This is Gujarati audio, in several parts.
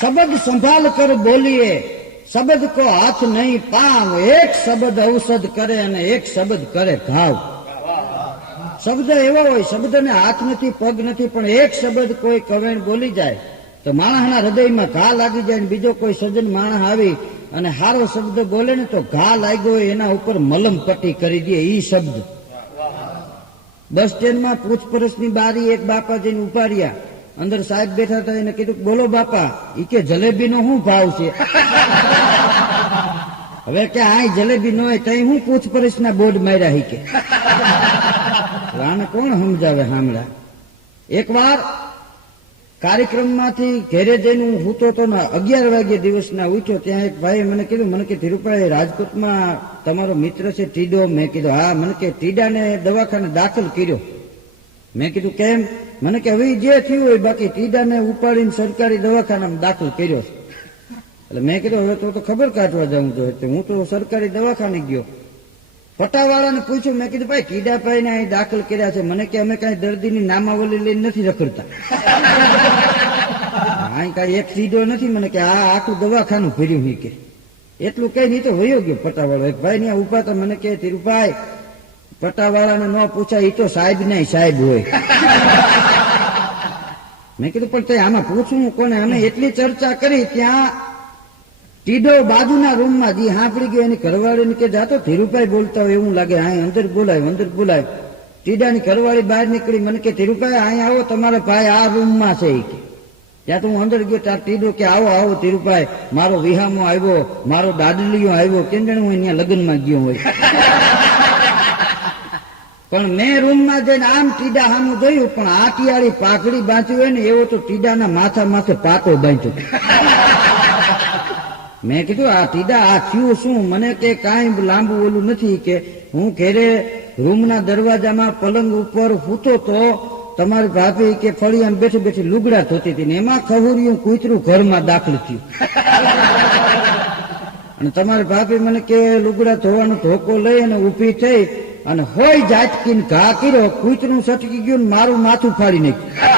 शब्द संभाल कर बोलिए, शब्द को हाथ नहीं पांव, एक शब्द औषध करे અને એક શબ્દ કરે ઘાવ. શબ્દ એવો હોય, શબ્દને હાથ નથી, પગ નથી, પણ એક શબ્દ કોઈ કવેણ બોલી જાય તો માણસના હૃદયમાં ઘા લાગી જાય. ને બીજો કોઈ સજ્જન માણસ આવી અને હારો શબ્દ બોલે ને તો ઘા લાગ્યો હોય એના ઉપર મલમ પટ્ટી કરી દે ઈ શબ્દ. બસ સ્ટેન્ડમાં પૂછપરછની બારી એક બાપા જઈને ઉભા રહ્યા. અંદર સાહેબ બેઠા હતા, એને કીધું બોલો બાપા, ઈ કે જલેબીનો શું ભાવ છે? હવે કે આ જલેબી ન હોય તઈ હું પૂછપરછના બોર્ડ માર્યા હી કે. આને કોણ સમજાવે હામડા? એક વાર કાર્યક્રમમાંથી ઘેરે જઈને હું સૂતો હતો ને 11 વાગ્યે દિવસના ઉઠ્યો. ત્યાં એક ભાઈ મને કીધું, મને કે ધીરુભાઈ રાજકોટમાં તમારો મિત્ર છે ટીડો. મેં કીધું હા. મને કે ટીડાને દવાખાને દાખલ કર્યો. મેં કીધું કેમ? મને કે હવે જે થયું હોય, બાકી ટીડાને ઉપાડીને સરકારી દવાખાનામાં દાખલ કર્યો છે. એટલે મેં કીધું હવે તો ખબર કાઢવા જાઉં તો હું તો સરકારી દવાખાને ગયો. પટાવાળાને પૂછ્યું, મેં કીધું ભાઈ ટીડાભાઈ ને અહીં દાખલ કર્યા છે. મને કે અમે કઈ દર્દીની નામાવલી લઈને નથી રખડતા, અહીં કઈ એક સીડો નથી. મને કે આ આખું દવાખાનું ભર્યું હી કે. એટલું કઈ નહીં તો વયો ગયો પટાવાળો. એક ભાઈ ત્યાં ઉભા હતા. મને કે ધીરુભાઈ પટાવાળાને ન પૂછાય, એ તો સાહેબ નહીં સાહેબ હોય. મેં કીધું પણ તે આમાં પૂછવું કોને? અમે એટલી ચર્ચા કરી ત્યાં ટીડો બાજુના રૂમમાં જી સાંભળી ગયો. એની ઘરવાળીને કે જાતો ધીરુભાઈ બોલતા હોય એવું લાગે, અહીં અંદર બોલાય અંદર બોલાય. ટીડાની ઘરવાળી બહાર નીકળી. મને કે ધીરુભાઈ અહીં આવો, તમારા ભાઈ આ રૂમમાં છે. ત્યાં તો હું અંદર ગયો. ત્યાં ટીડો કે આવો આવો ધીરુભાઈ, મારો વિહામો આવ્યો, મારો દાદલીઓ આવ્યો. કેમ જાણે હું અહીંયા લગ્નમાં ગયો હોય. પણ મેં રૂમમાં જઈને આમ ટીડા સામું જોયું, પણ આટિયાળી પાઘડી બાંધ્યું હોય ને એવો તો ટીડાના માથા માથે પાતો બાંધ્યો. મેં કીધું આ ટીડા આ થયું શું? મને કે કાંઈ લાંબુ ઓલું નથી કે હું ઘેરે રૂમના દરવાજામાં પલંગ ઉપર સૂતો તો તમારી ભાભી કે ફળિયામાં બેઠી બેઠી લુગડા ધોતી હતી ને એમાં ખહુરિયું કૂતરું ઘરમાં દાખલ થયું. અને તમારી ભાભી મને કે લુગડા ધોવાનો ધોકો લઈ અને ઊભી થઈ અને હોય જાટકીને ઘા કર્યો, કૂતરું સટકી ગયું ને મારું માથું ફાડી નાખ્યું.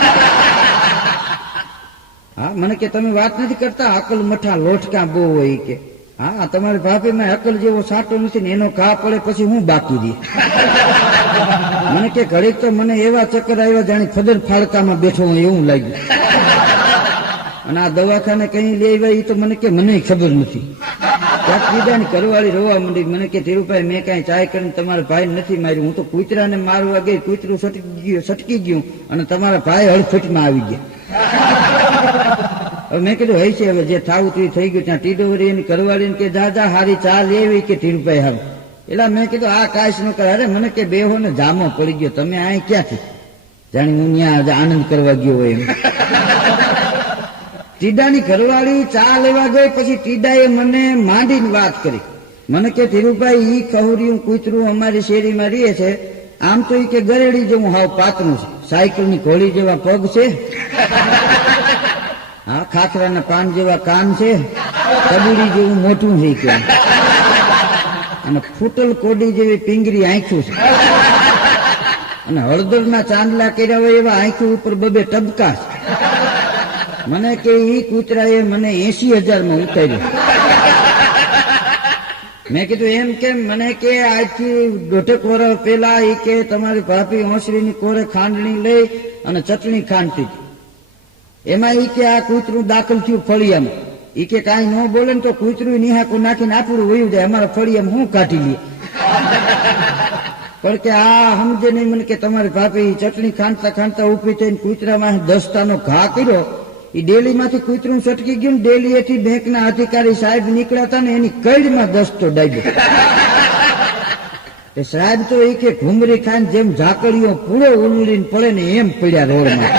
હા મને કે તમે વાત નથી કરતા, અકલ મઠા લોટકા બહુ હોય કે. હા તમારી ભાભીમાં અકલ જેવો સાટો નથી ને એનો ઘા પડે પછી હું બાકી દે. મને કે ઘડીક તો મને એવા ચક્કર આવ્યા જાણે ફદર ફાળકામાં બેઠો હોય એવું લાગ્યું. અને આ દવાખાને કઈ લઈ આવ્યા એ તો મને કે મને ખબર નથી. ત્યાં ટીડાની ઘરવાળી રોવા માંડી. મને કે ધીરુભાઈ મેં કઈ ચાય કરીને તમારા ભાઈ નથી માર્યું, હું તો કૂતરાને મારવા ગઈ, કૂતરું સટકી ગયું અને તમારા ભાઈ હડફેટમાં આવી ગયા. હવે મેં કીધું હઈ છે, હવે જે થાવું તે થઈ ગયું. ત્યાં ટીડોરી એની ઘરવાળીને કે જા જા હારી ચા લેવી કે ધીરુભાઈ હારું. એટલે મેં કીધું આ કાશ ન કરે. અરે મને કે બેહો ને જામો પડી ગયો, તમે અહીં ક્યાંથી? જાણે હું ત્યાં આનંદ કરવા ગયો હોય એમ. ટીડાની ઘરવાળી ચા લેવા ગઈ. પછી ટીડાએ મને માંડીને વાત કરી. મને કે ધીરુભાઈ ઈ ખહુરિયું કૂતરું અમારી શેરીમાં રહે છે. આમ તો ઈ કે ગરેડી જેવું હાવ પાતળું છે, સાયકલની ઘોડી જેવા પગ છે, હા ખાખરાના પાન જેવા કાન છે, કબૂડી જેવું મોટું છે કે, અને ફૂટલ કોડી જેવી પિંગરી આંખું છે, અને હળદરના ચાંદલા કર્યા હોય એવા આંખું ઉપર બબે ટબકા છે. મને કે ઈ કૂતરાએ મને 80,000 માં ઉતાર્યો. મેં કીધું એમ કેમ? મને કે આજથી 1.5 વર્ષ પહેલા ઈ કે તમારી ભાભી ઓસરીની કોરે ખાંડણી લઈ અને ચટણી ખાંડતી હતી. એમાં ઈ કે આ કૂતરું દાખલ થયું ફળિયામાં. ઈ કે કાંઈ ન બોલે ને તો કૂતરું નિહાકું નાખીને આપણું વયું જાય, અમારા ફળિયામાં હું કાઢી લઈએ. પણ કે આ સમજે નહીં. મને કે તમારી ભાભી ચટણી ખાંડતા ખાંડતા ઉભી થઈને કૂતરામાં દસ્તાનો ઘા કર્યો. એ ડેલીમાંથી કૂતરું સટકી ગયું. ડેલીએથી બેંકના અધિકારી સાહેબ નીકળ્યા હતા ને એની કઈડમાં દસ્તો ડાગ્યો. એ સાહેબ તો એ કે ઘુમરી ખાઈને જેમ ઝાકડીઓ પૂરો ઉલડીને પડે ને એમ પડ્યા રોડમાં.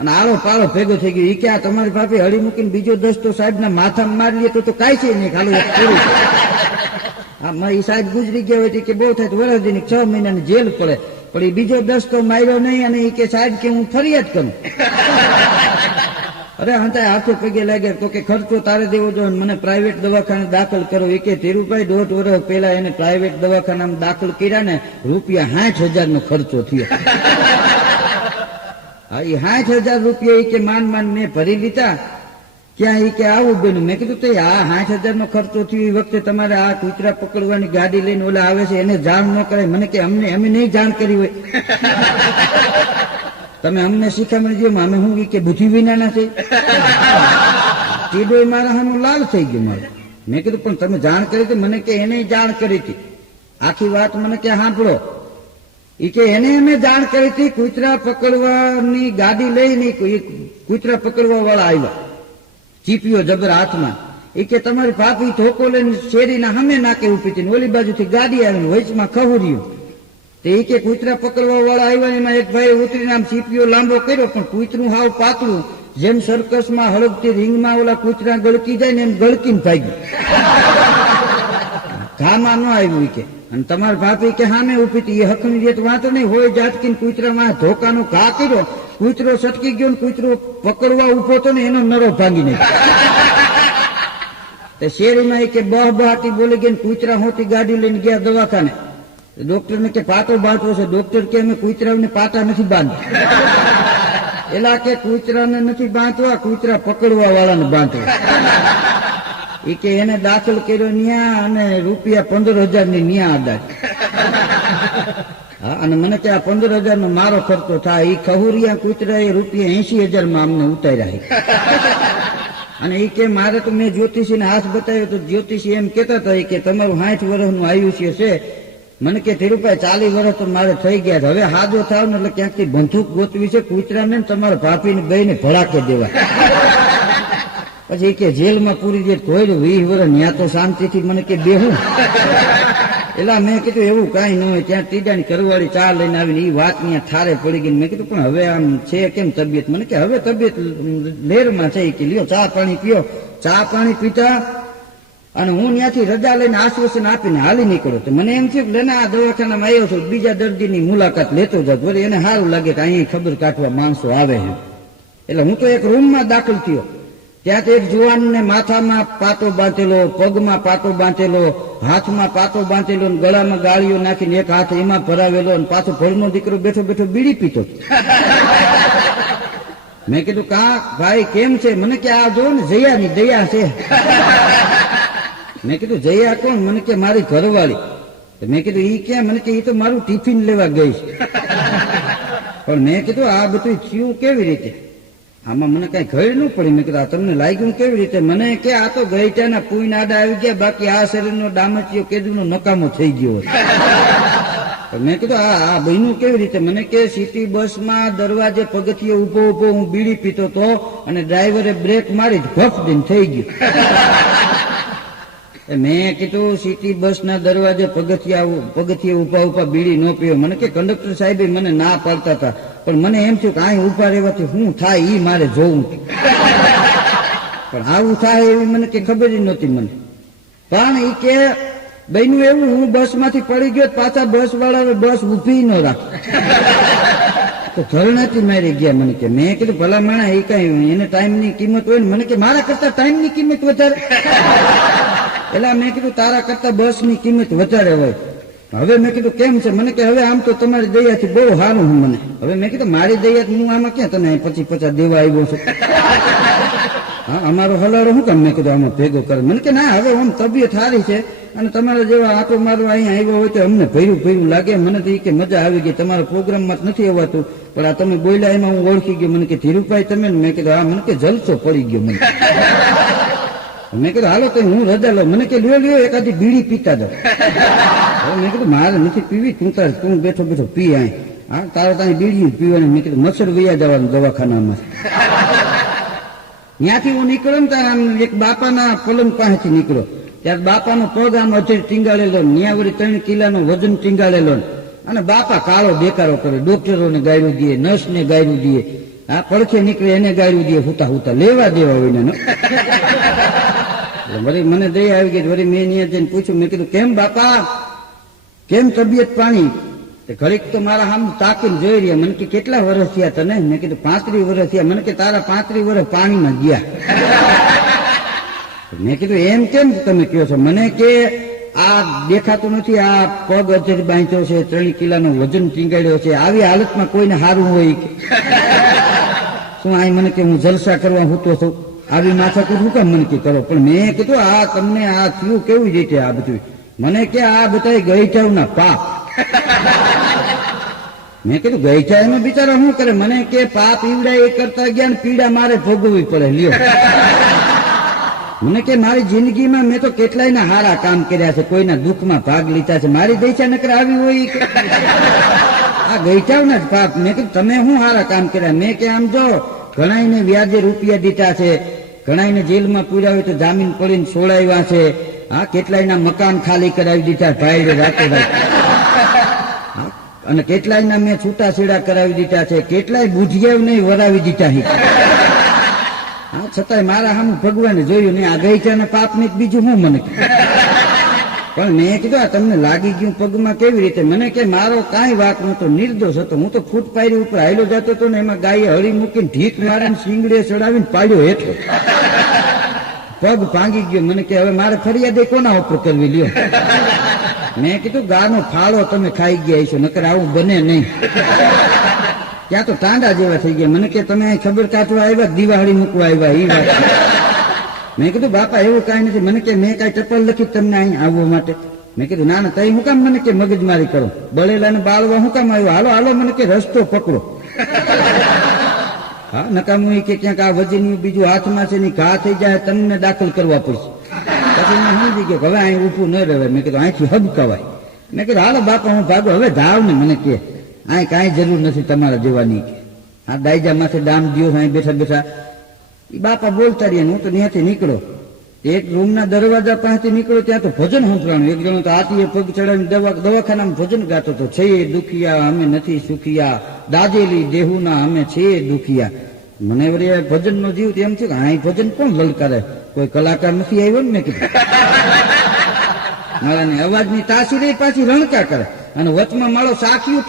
અને આળો પાળો ભેગો થઈ ગયો. એ કે આ તમારી ભાભી હળી મૂકીને બીજો દસ્તો સાહેબના માથામાં મારી લે તો કાંઈ છે નહીં, ખાલી પૂરું. એ સાહેબ ગુજરી ગયા હોય કે બહુ થાય તો વરસદીની 6 મહિનાની જેલ પડે. પણ એ બીજો દસ્તો માર્યો નહીં. અને એ કે સાહેબ કે હું ફરિયાદ કરું. અરે હંતાય હાથે પગે લાગ્યા તો કે ખર્ચો તારે દેવો જોઈએ, મને પ્રાઇવેટ દવાખાને દાખલ કરો. એ કે ધીરુભાઈ 1.5 વર્ષ પહેલા એને પ્રાઇવેટ દવાખાનામાં દાખલ કર્યા ને રૂપિયા 60,000 નો ખર્ચો થયો. હા એ 60,000 રૂપિયા એ કે માંડ મેં ભરી લીધા. ક્યાં એ કે આવું બન્યું. મેં કીધું તો આ 60,000 નો ખર્ચો થયો એ વખતે તમારે આ કૂતરા પકડવાની ગાડી લઈને ઓલા આવે છે એને જાણ ન કરાય. મને કે અમે નહીં જાણ કરી હોય. તમે અમને શીખામણ દો અમે હું કે બુદ્ધિ વિનાના છે. ટીડો મારા સામે લાલ થઈ ગયો મારો. મેં કીધું પણ તમે જાણ કરી હતી. મને કે એને જાણ કરી હતી. આખી વાત મને કે સાંભળો. એ કે એને અમે જાણ કરી હતી. કૂતરા પકડવાની ગાડી લઈને કૂતરા પકડવા વાળા આવ્યા. ચીપીઓ જબર હાથમાં. એ કે તમારી પાપી ધોકો લઈને શેરીના સામે નાકે ઉભી હતી. ઓલી બાજુથી ગાડી આવીને વચમાં ખહુર્યું. તો એ કે કૂતરા પકડવા વાળા આવ્યા. એમાં એક ભાઈ ઉતરીને આમ ચીપીઓ લાંબો કર્યો પણ કૂતરું હાવ પાતળું. જેમ સર્કસમાં હળગતી રીંગમાં ઓલા કૂતરા ગળકી જાય ને એમ ગળકીને ભાગ્યું. ઘામાં ન આવ્યું કે. અને તમારા ભાભી કે સામે ઉભી હતી. એ હકની રીત વાંધો નહીં હોય જાટકીને કૂતરામાં ધોકાનો ઘા કર્યો. કૂતરો સટકી ગયો ને કૂતરો પકડવા ઉભો હતો ને એનો નરો ભાંગી નાખ્યો. શેરીમાં એ કે બહાટી બોલી ગઈ. કૂતરા હોતી ગાડી લઈને ગયા દવાખાને. ડોક્ટર ને કે પાટો બાંધવો છે. ડોક્ટર કે અમે કૂતરાને પાટા નથી બાંધવા. એલા કે કૂતરાને નથી બાંધવા, કૂતરા પકડવા વાળાને બાંધવા. એ કે એને દાખલ કર્યો ન્યા અને રૂપિયા 15,000 ની ન્યા અદાજ. હા અને મને કે આ 15,000 નો મારો ખર્ચો થાય. એ ખહુરિયા કૂતરા એ રૂપિયા 80,000 માં અમને ઉતાર્યા. અને એ કે મારે તો મેં જ્યોતિષી ને હાથ બતાવ્યો તો જ્યોતિષી એમ કેતા હતા કે તમારું 60 વર્ષનું આયુષ્ય છે. મને કે ધીરુભાઈ 40 વર્ષ તો મારે થઈ ગયા. હવે હાજો થાવ ને એટલે ક્યાંકથી બંદૂક ગોતવી છે. કૂતરાને તમારા ભાભીને બેને ભડાકે દેવા. પછી કે જેલમાં પૂરી દે કોઈ 20 વર્ષ ન્યા તો શાંતિથી મને કે બેહું. એલા મેં કીધું એવું કાંઈ ન હોય. ત્યાં ટીડાની કરવાળી ચા લઈને આવીને એ વાત ત્યાં ઠારે પડી ગઈ. મેં કીધું પણ હવે આમ છે કેમ તબિયત? મને કે હવે તબિયત લેરમાં છે. કે લ્યો ચા પાણી પીઓ. ચા પાણી પીતા અને હું ત્યાંથી રજા લઈને આશ્વાસન આપીને હાલી નીકળ્યો. તો મને એમ થયું કે લેના આ દવાખાનામાં આવ્યો છું બીજા દર્દીની મુલાકાત લેતો જાત. વળી એને સારું લાગે કે અહીં ખબર કાઢવા માણસો આવે છે. એટલે હું તો એક રૂમમાં દાખલ થયો. ત્યાં એક જુવાનને માથામાં પાટો બાંધેલો, પગમાં પાટો બાંધેલો, હાથમાં પાટો બાંધેલો, ગળામાં ગાળીઓ નાખીને એક હાથ એમાં ભરાવેલો અને પાછો ભરનો દીકરો બેઠો બેઠો બીડી પીતો. મેં કીધું કા ભાઈ કેમ છે? મને કે આ જો ને જયાની દયા છે. મેં કીધું જયા કોણ? મને કે મારી ઘરવાળી. મેં કીધું ઈ ક્યાં? મને કે ઈ તો મારું ટિફિન લેવા ગઈ છે. પણ મેં કીધું આ બધું થયું કેવી રીતે? આમાં મને કઈ ઘર ન પડી. મેં કીધું આ તમને લાગ્યું કેવી રીતે? મને કે આ તો ગઈટાના પૂઈના આડા આવી ગયા. બાકી આ શરીરનો ડામચિયો કેદુનો નકામો થઈ ગયો. મેં કીધું આ બન્યું કેવી રીતે? મને કે સિટી બસમાં દરવાજે પગથિયે ઉભો હું બીડી પીતો તો અને ડ્રાઈવરે બ્રેક મારી ભફ દઈને થઈ ગયું. મેં કીધું સિટી બસ ના દરવાજે પગથિયે ઉભા બીડી ન પીવો. મને કે કંડક્ટર સાહેબે મને ના પાડતા હતા. પણ મને એમ થયું કે અહીં ઉભા રહેવાથી શું થાય ઈ મારે જોવું. પણ આવું થાય એવી મને કે ખબર જ નહોતી મને. પણ ઈ કે બન્યું એવું હું બસ માંથી પડી ગયો પાછા બસ વાળા બસ ઉભી ન રાખ તો ધરણાથી મારી ગયા. મને કે મેં કીધું ભલા માણા એ કઈ એને ટાઈમ ની કિંમત હોય ને? મને કે મારા કરતા ટાઈમ ની કિંમત વધારે. એટલે મેં કીધું તારા કરતા બસ ની કિંમત વધારે હોય. હવે મેં કીધું કેમ છે? મને કે હવે આમ તો તમારી દયાથી બહુ સારું હું મને. હવે મેં કીધું મારી દયાથી હું આમાં ક્યાં તને 50 દેવા આવ્યો છું? હા અમારો હલારો શું કામ? મેં કીધું આમાં ભેગો કરે. મને કે ના હવે આમ તબિયત સારી છે અને તમારા જેવા આટો મારવા અહીંયા આવ્યો હોય તો અમને ભર્યું લાગે. મને તો કે મજા આવી ગઈ. તમારા પ્રોગ્રામમાં નથી આવતું પણ આ તમે બોલ્યા એમાં હું ઓળખી ગયો. મને કે ધીરુભાઈ તમે? મેં કીધું હા. મને કે જલસો પડી ગયો મને. મેં કીધું હાલો તો હું રજા લો. મને કે લ્યો એકાદી બીડી પીતા જાવ. મેં કીધું મારે નથી પીવી. તું બેઠો પી આય. હા તારે તારી બીડી પીવાની. મેં કીધું મચ્છર વૈયા જવાનું દવાખાનામાં. ત્યાંથી હું નીકળ્યો ને ત્યારે આમ એક બાપાના પલંગ પાસેથી નીકળ્યો. ત્યારે બાપાનો પગ આમ અધેર ટીંગાળેલો, ન્યા વળી 3 કિલાનો વજન ટીંગાળેલો અને બાપા કાળો દેકારો કરે. ડોક્ટરોને ગાયરું દે, નર્સને ગાયરું દે, આ પડખે નીકળે એને ગાયરું દે. હુતા લેવા દેવા હોય ને. વળી મને દયા આવી ગઈ. વળી મેં ત્યાં જઈને પૂછ્યું. મેં કીધું કેમ બાપા, કેમ તબિયત પાણી? ઘડીક તો મારા આમ તાકીને જોઈ રહ્યા. મને કે કેટલા વર્ષ થયા તને? મેં કીધું 35 વર્ષ થયા. મને કે તારા 35 વર્ષ પાણીમાં ગયા. મેં કીધું એમ કેમ તમે કહો છો? મને કે આ દેખાતું નથી, આ પગ અધેર બાંધ્યો છે, 3 કિલાનો વજન ટીંગાડ્યો છે, આવી હાલતમાં કોઈને સારું હોય. શું આ મને કે હું જલસા કરવા હું તો છું આવી માથાકૂટ હું કામ મને કે કરો, પણ મેં કીધું આ તમને આ થયું કેવી રીતે આ બધું? મને કે આ બધા ગઈઠાવના પાપ. મેં કીધું ગઈઠાવમાં બિચારા શું કરે? મને કે પાપ ઈવડા એ કરતા ગયા ને પીડા મારે ભોગવવી પડે. લ્યો, મને કે મારી જિંદગીમાં મેં તો કેટલાયના હારા કામ કર્યા છે, કોઈના દુઃખમાં ભાગ લીધા છે, મારી દૈસા નકર આવી હોય આ ગઈઠાવના જ પાપ. મેં કીધું તમે શું હારા કામ કર્યા? મેં કે આમ જો ઘણાઈને વ્યાજે રૂપિયા દીધા છે, ઘણાઈને જેલમાં પૂર્યા હોય તો જામીન પડીને છોડાવ્યા છે, હા કેટલાયના મકાન ખાલી કરાવી દીધા ભાઈ રાતે રાત, અને કેટલાયના મેં છૂટાછેડા કરાવી દીધા છે, કેટલાય બુઢિયાવ નહીં વરાવી દીધા. હા છતાંય મારા સામે ભગવાને જોયું ને આ ગઈઠાના પાપ ને બીજું હું મને. પણ મેં કીધું આ તમને લાગી ગયું પગમાં કેવી રીતે? મને કે મારો કાંઈ વાક નતો, નિર્દોષ હતો. હું તો ફૂટ પાયરી ઉપર હાલ્યો જતો હતો ને એમાં ગાયે હળી મૂકીને ઢીક મારીને શીંગડે ચડાવીને પાડ્યો હેઠો, પગ ભાંગી ગયો. મને કે હવે મારે ફરિયાદ કોના ઉપર કરવી? લ્યો, મેં કીધું ગાનો ફાળો તમે ખાઈ ગયા છો, નકર આવું બને નહીં. ત્યાં તો ટાંડા જેવા થઈ ગયા. મને કે તમે ખબર કાઢવા આવ્યા દિવાળી મૂકવા આવ્યા એ વાત? મેં કીધું બાપા એવું કાંઈ નથી. મને કે મેં કાંઈ ટપલ લખી તમને અહીં આવવા માટે? મેં કીધું ના ના તઈ હું કામ મને કે મગજમારી કરો? બળેલાને બાળવા હું કામ આવ્યો? હાલો હાલો મને કે રસ્તો પકડો. હા નકામું કે ક્યાંક આ વજન બીજું હાથમાં છે ને ઘા થઈ જાય તમને દાખલ કરવા પડશે. પછી મેં સમજી ગયો હવે અહીં ઊભું ન રહે. મેં કીધું અહીંથી હબકાવાય. મેં કીધું હાલો બાપા હું ભાગો હવે જાવ ને. મને કે અહીં કાંઈ જરૂર નથી તમારા જેવાની. આ દાયજા માથે દામ દો અહીં બેઠા બેઠા બાપા બોલતા રહ્યા. હું તો ત્યાંથી નીકળો, એક રૂમના દરવાજા પાસેથી નીકળો ત્યાં તો ભજન સંભળાણું. એક જણો તો હાથીએ પગ ચડાવીને દવાખાનામાં ભજન ગાતો હતો. છે દુખિયા અમે નથી સુખિયા, દાદેલી દેહુના અમે છે દુખિયા. મને વળી ભજન નો જીવ એમ છે કે આ ભજન કોણ લલકારે? કોઈ કલાકાર નથી આવ્યો ને? મેં કીધું મારાને અવાજની તાસીર પાછી રણકા કરે અને વચમાં મારો સાખિયું